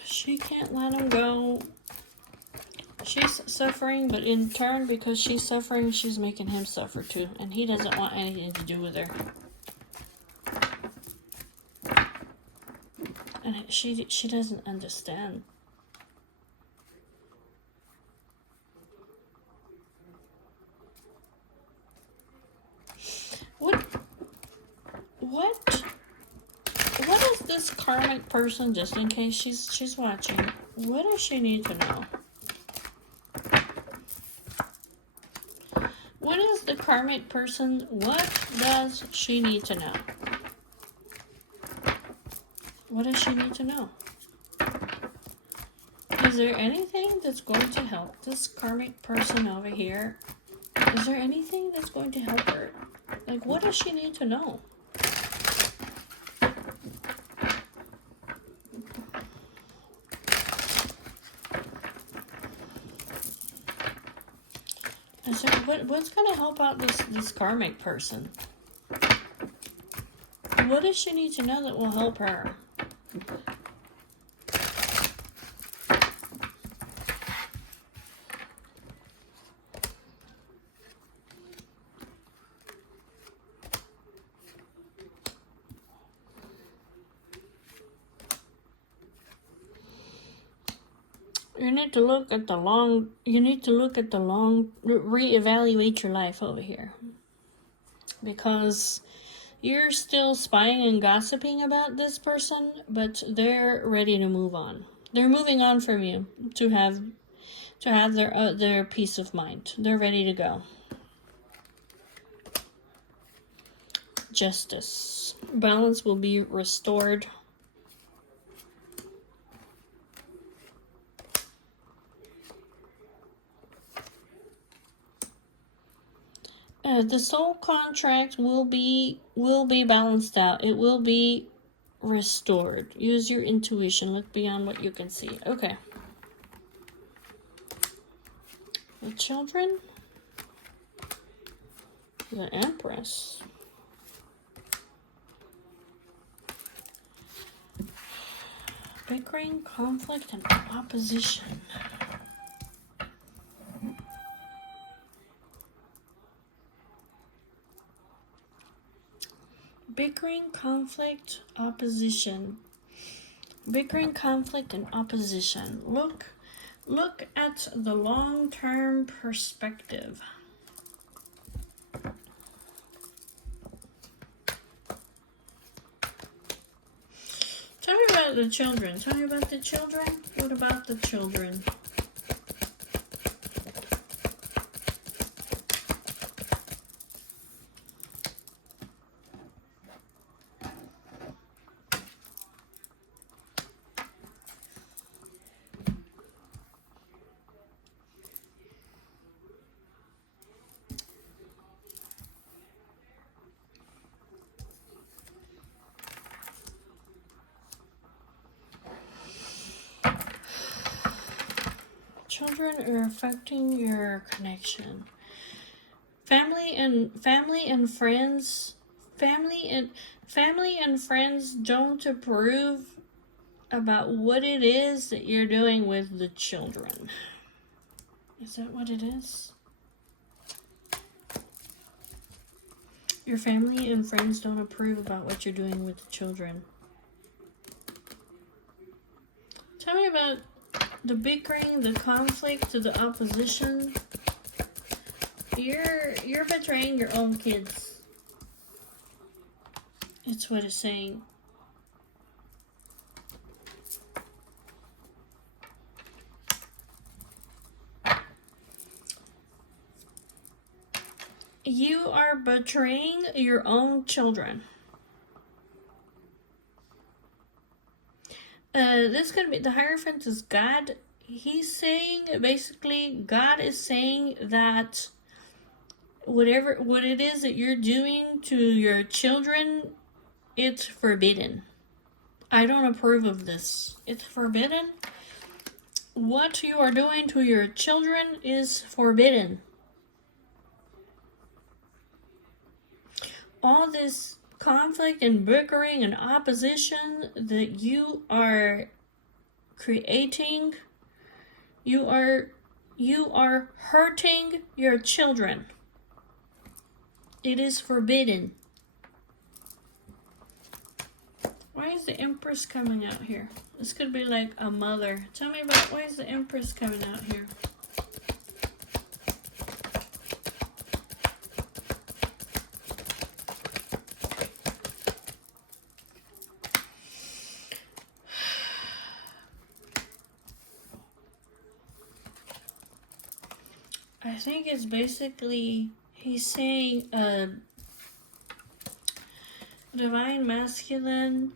She can't let him go. She's suffering, but in turn, because she's suffering, she's making him suffer too, and he doesn't want anything to do with her. And she doesn't understand. What is this karmic person, just in case she's watching, what does she need to know? What is the karmic person, what does she need to know? What does she need to know? Is there anything that's going to help this karmic person over here? Is there anything that's going to help her? Like, what does she need to know? So what's going to help out this karmic person? What does she need to know that will help her? You need to look at the long, reevaluate your life over here. Because you're still spying and gossiping about this person, but they're ready to move on. They're moving on from you to have their peace of mind. They're ready to go. justice. Balance will be restored. The soul contract will be balanced out. It will be restored. Use your intuition. Look beyond what you can see. Okay. The children. The Empress. Bickering, conflict, and opposition. Bickering, conflict, opposition. Bickering, conflict, and opposition. Look at the long-term perspective. Tell me about the children. Tell me about the children. What about the children? Children are affecting your connection. Family and friends don't approve about what it is that you're doing with the children. Is that what it is? Your family and friends don't approve about what you're doing with the children. Tell me about the bickering, the conflict, the opposition. You're betraying your own kids. It's what it's saying. You are betraying your own children. This could be, the Hierophant is God. He's saying, basically, God is saying that what it is that you're doing to your children, it's forbidden. I don't approve of this. It's forbidden. What you are doing to your children is forbidden. All this conflict and bickering and opposition that you are creating, you are hurting your children. It is forbidden. Why is the Empress coming out here? This could be like a mother. Tell me about, why is the Empress coming out here? I think it's basically, he's saying, Divine Masculine,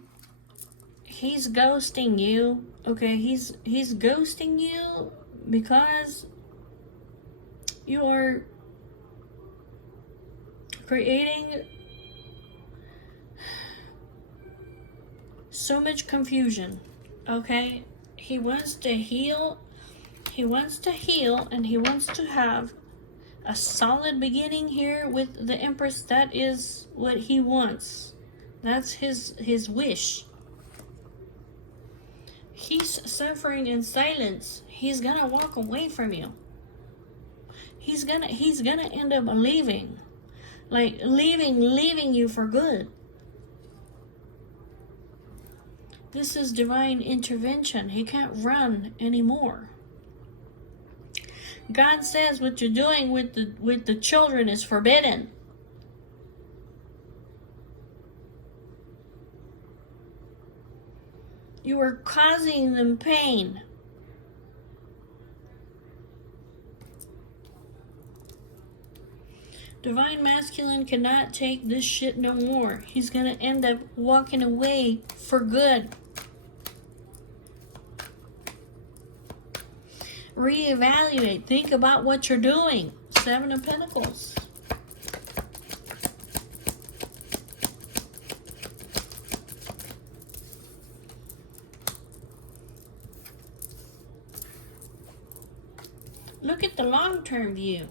he's ghosting you. Okay, he's ghosting you because you are creating so much confusion. Okay, he wants to heal. He wants to heal, and he wants to have a solid beginning here with the Empress. That is what he wants. That's his wish. He's suffering in silence. He's gonna walk away from you. He's gonna end up leaving. Like leaving you for good. This is divine intervention. He can't run anymore. God says what you're doing with the children is forbidden. You are causing them pain. Divine Masculine cannot take this shit no more. He's gonna end up walking away for good. Reevaluate. Think about what you're doing. Seven of Pentacles. Look at the long-term view.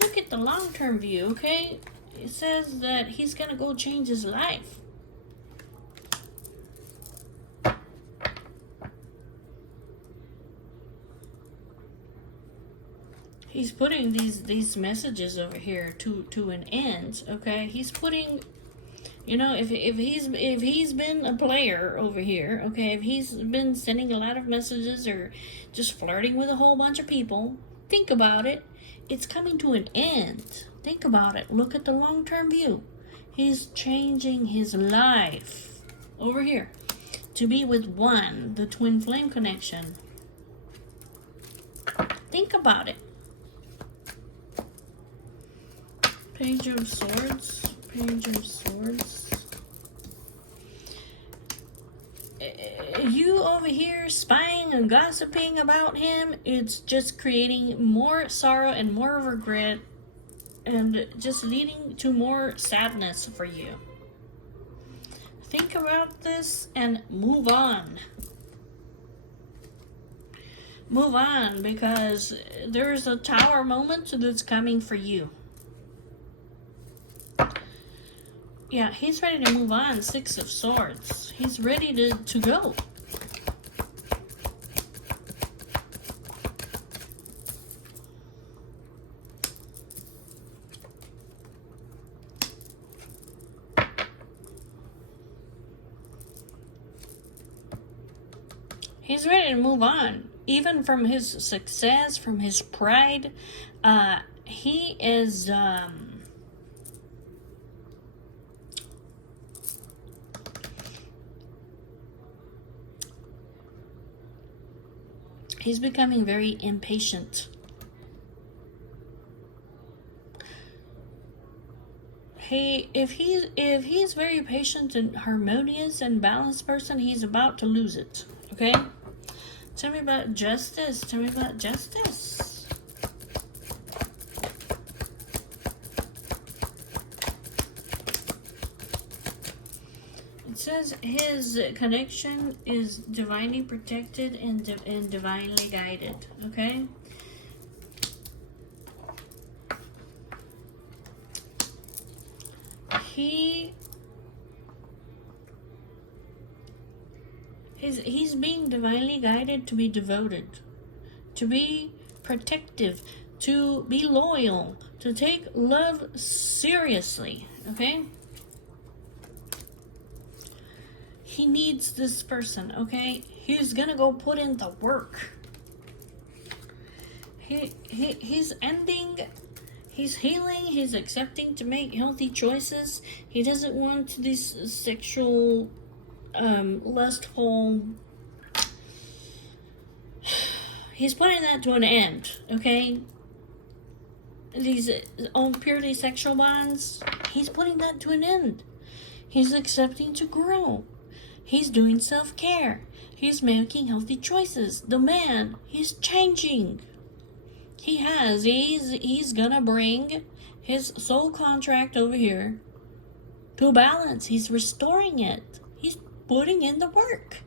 Look at the long-term view, okay? It says that he's gonna go change his life. He's putting these messages over here to an end, okay? He's putting, you know, if he's been a player over here, okay, if he's been sending a lot of messages or just flirting with a whole bunch of people, think about it. It's coming to an end. Think about it. Look at the long-term view. He's changing his life over here to be with one, the twin flame connection. Think about it. Page of Swords. Page of Swords. You over here spying and gossiping about him, it's just creating more sorrow and more regret and just leading to more sadness for you. Think about this and move on. Move on, because there's a Tower moment that's coming for you. Yeah, he's ready to move on. Six of Swords. He's ready to go. He's ready to move on. Even from his success, from his pride. He is... he's becoming very impatient. If he's very patient and harmonious and balanced person, he's about to lose it. Okay? Tell me about justice. Tell me about justice. It says his connection is divinely protected and divinely guided. Okay? He's being divinely guided to be devoted, to be protective, to be loyal, to take love seriously, okay? He needs this person, okay? He's gonna go put in the work. He's ending, he's healing, he's accepting to make healthy choices. He doesn't want these sexual, lustful... He's putting that to an end, okay? These purely sexual bonds, he's putting that to an end. He's accepting to grow. He's doing self-care. He's making healthy choices. The man, he's changing. He's gonna bring his soul contract over here to balance. He's restoring it. He's putting in the work.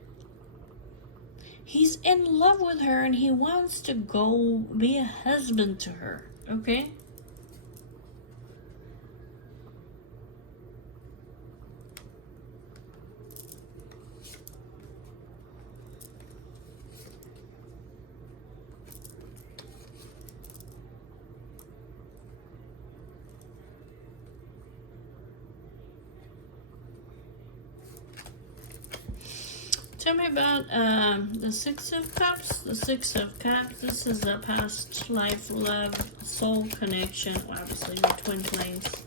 He's in love with her and he wants to go be a husband to her, okay? Tell me about the Six of Cups. The Six of Cups, this is a past life love soul connection, obviously with twin flames.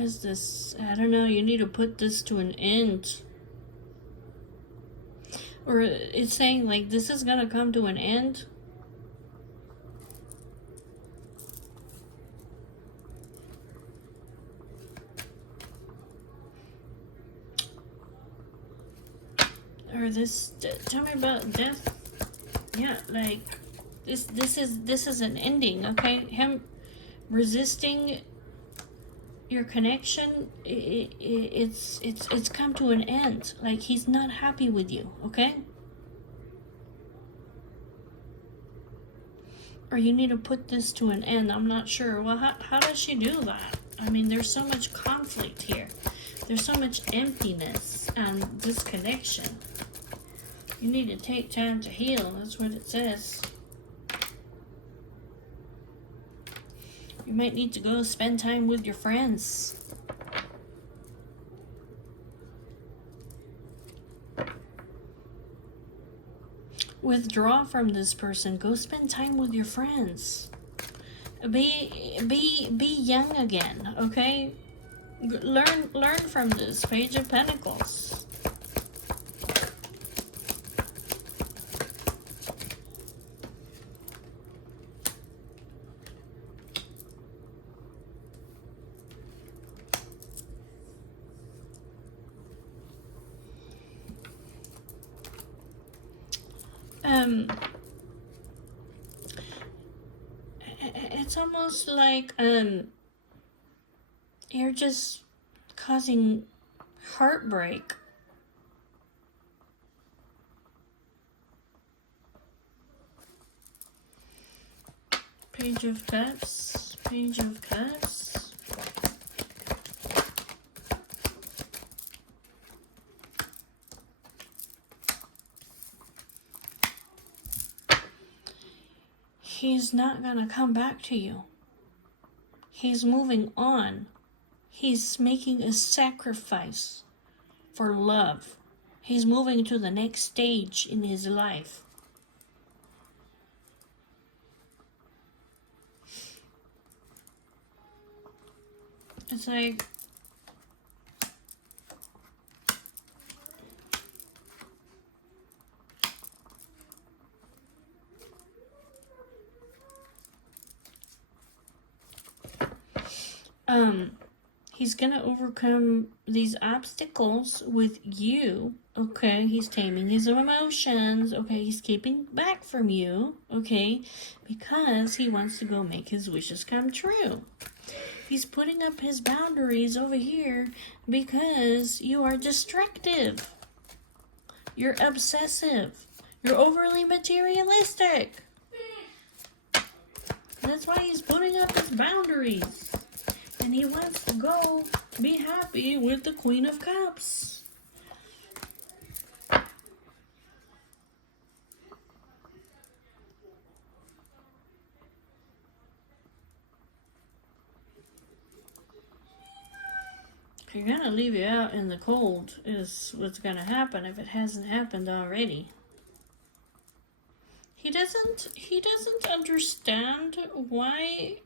is this? I don't know. You need to put this to an end. Or it's saying like this is gonna come to an end. Or this, tell me about death. Yeah, like this is an ending, okay? Him resisting your connection, it's come to an end. Like he's not happy with you, okay? Or you need to put this to an end. I'm not sure. Well, how does she do that? I mean, there's so much conflict here. There's so much emptiness and disconnection. You need to take time to heal. That's what it says. You might need to go spend time with your friends. Withdraw from this person. Go spend time with your friends. Be young again, okay? Learn from this Page of Pentacles. It's almost like you're just causing heartbreak. Page of Cups, Page of Cups. He's not gonna come back to you. He's moving on. He's making a sacrifice for love. He's moving to the next stage in his life. It's like he's gonna overcome these obstacles with you, okay? He's taming his emotions, okay? He's keeping back from you, okay? Because he wants to go make his wishes come true. He's putting up his boundaries over here because you are destructive. You're obsessive. You're overly materialistic. That's why he's putting up his boundaries. And he wants to go be happy with the Queen of Cups. You're gonna leave you out in the cold is what's gonna happen if it hasn't happened already. He doesn't understand why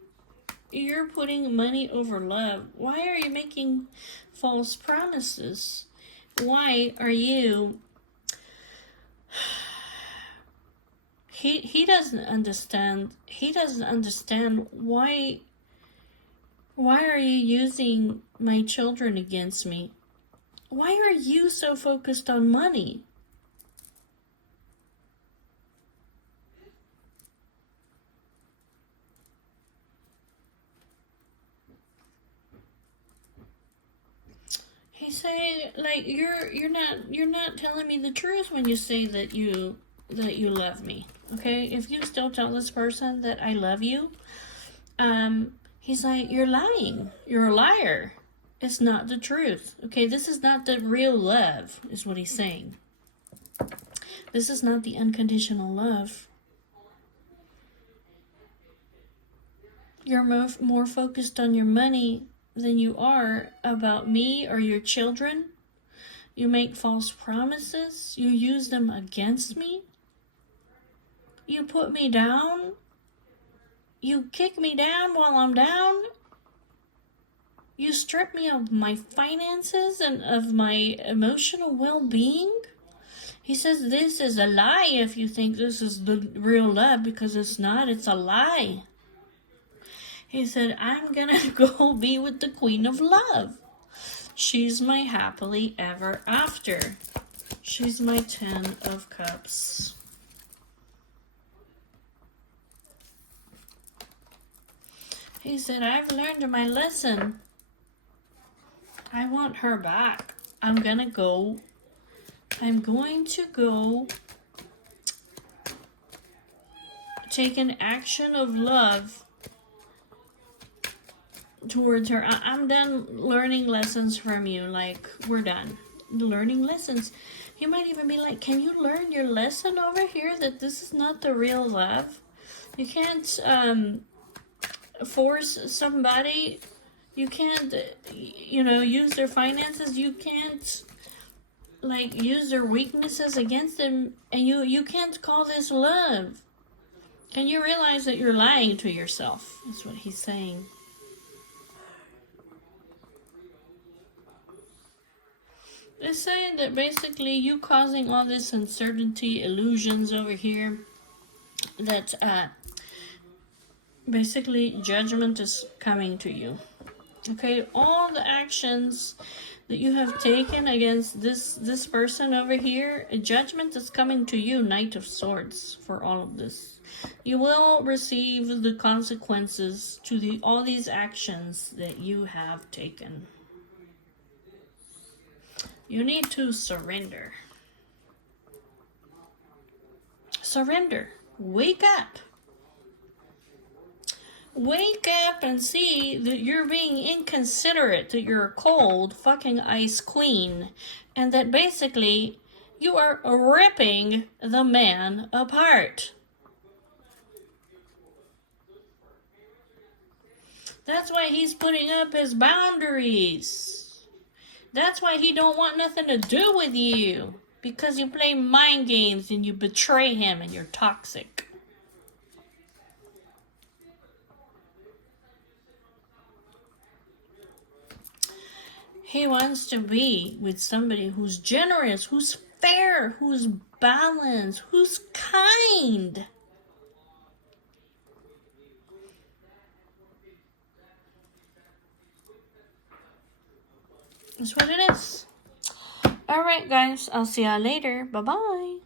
you're putting money over love. Why are you making false promises? Why are you... He doesn't understand. He doesn't understand why are you using my children against me? Why are you so focused on money? He's saying like you're not telling me the truth when you say that you love me. Okay? If you still tell this person that I love you, he's like, you're lying. You're a liar. It's not the truth. Okay, this is not the real love, is what he's saying. This is not the unconditional love. You're more focused on your money than you are about me or your children. You make false promises. You use them against me. You put me down. You kick me down while I'm down. You strip me of my finances and of my emotional well-being? He says this is a lie if you think this is the real love, because it's not. It's a lie. He said, I'm gonna go be with the Queen of Love. She's my happily ever after. She's my 10 of Cups. He said, I've learned my lesson. I want her back. I'm going to go take an action of love towards her. I'm done learning lessons from you. Like, we're done learning lessons. You might even be like, can you learn your lesson over here that this is not the real love? You can't force somebody. You can't, use their finances. You can't, use their weaknesses against them. And you can't call this love. Can you realize that you're lying to yourself? That's what he's saying. It's saying that basically you causing all this uncertainty, illusions over here, that basically judgment is coming to you. Okay, all the actions that you have taken against this person over here, a judgment is coming to you, Knight of Swords, for all of this. You will receive the consequences to all these actions that you have taken. You need to surrender. Surrender. Wake up. Wake up and see that you're being inconsiderate, that you're a cold fucking ice queen, and that basically you are ripping the man apart. That's why he's putting up his boundaries. That's why he don't want nothing to do with you. Because you play mind games and you betray him and you're toxic. He wants to be with somebody who's generous, who's fair, who's balanced, who's kind. That's what it is. Alright guys, I'll see y'all later. Bye-bye.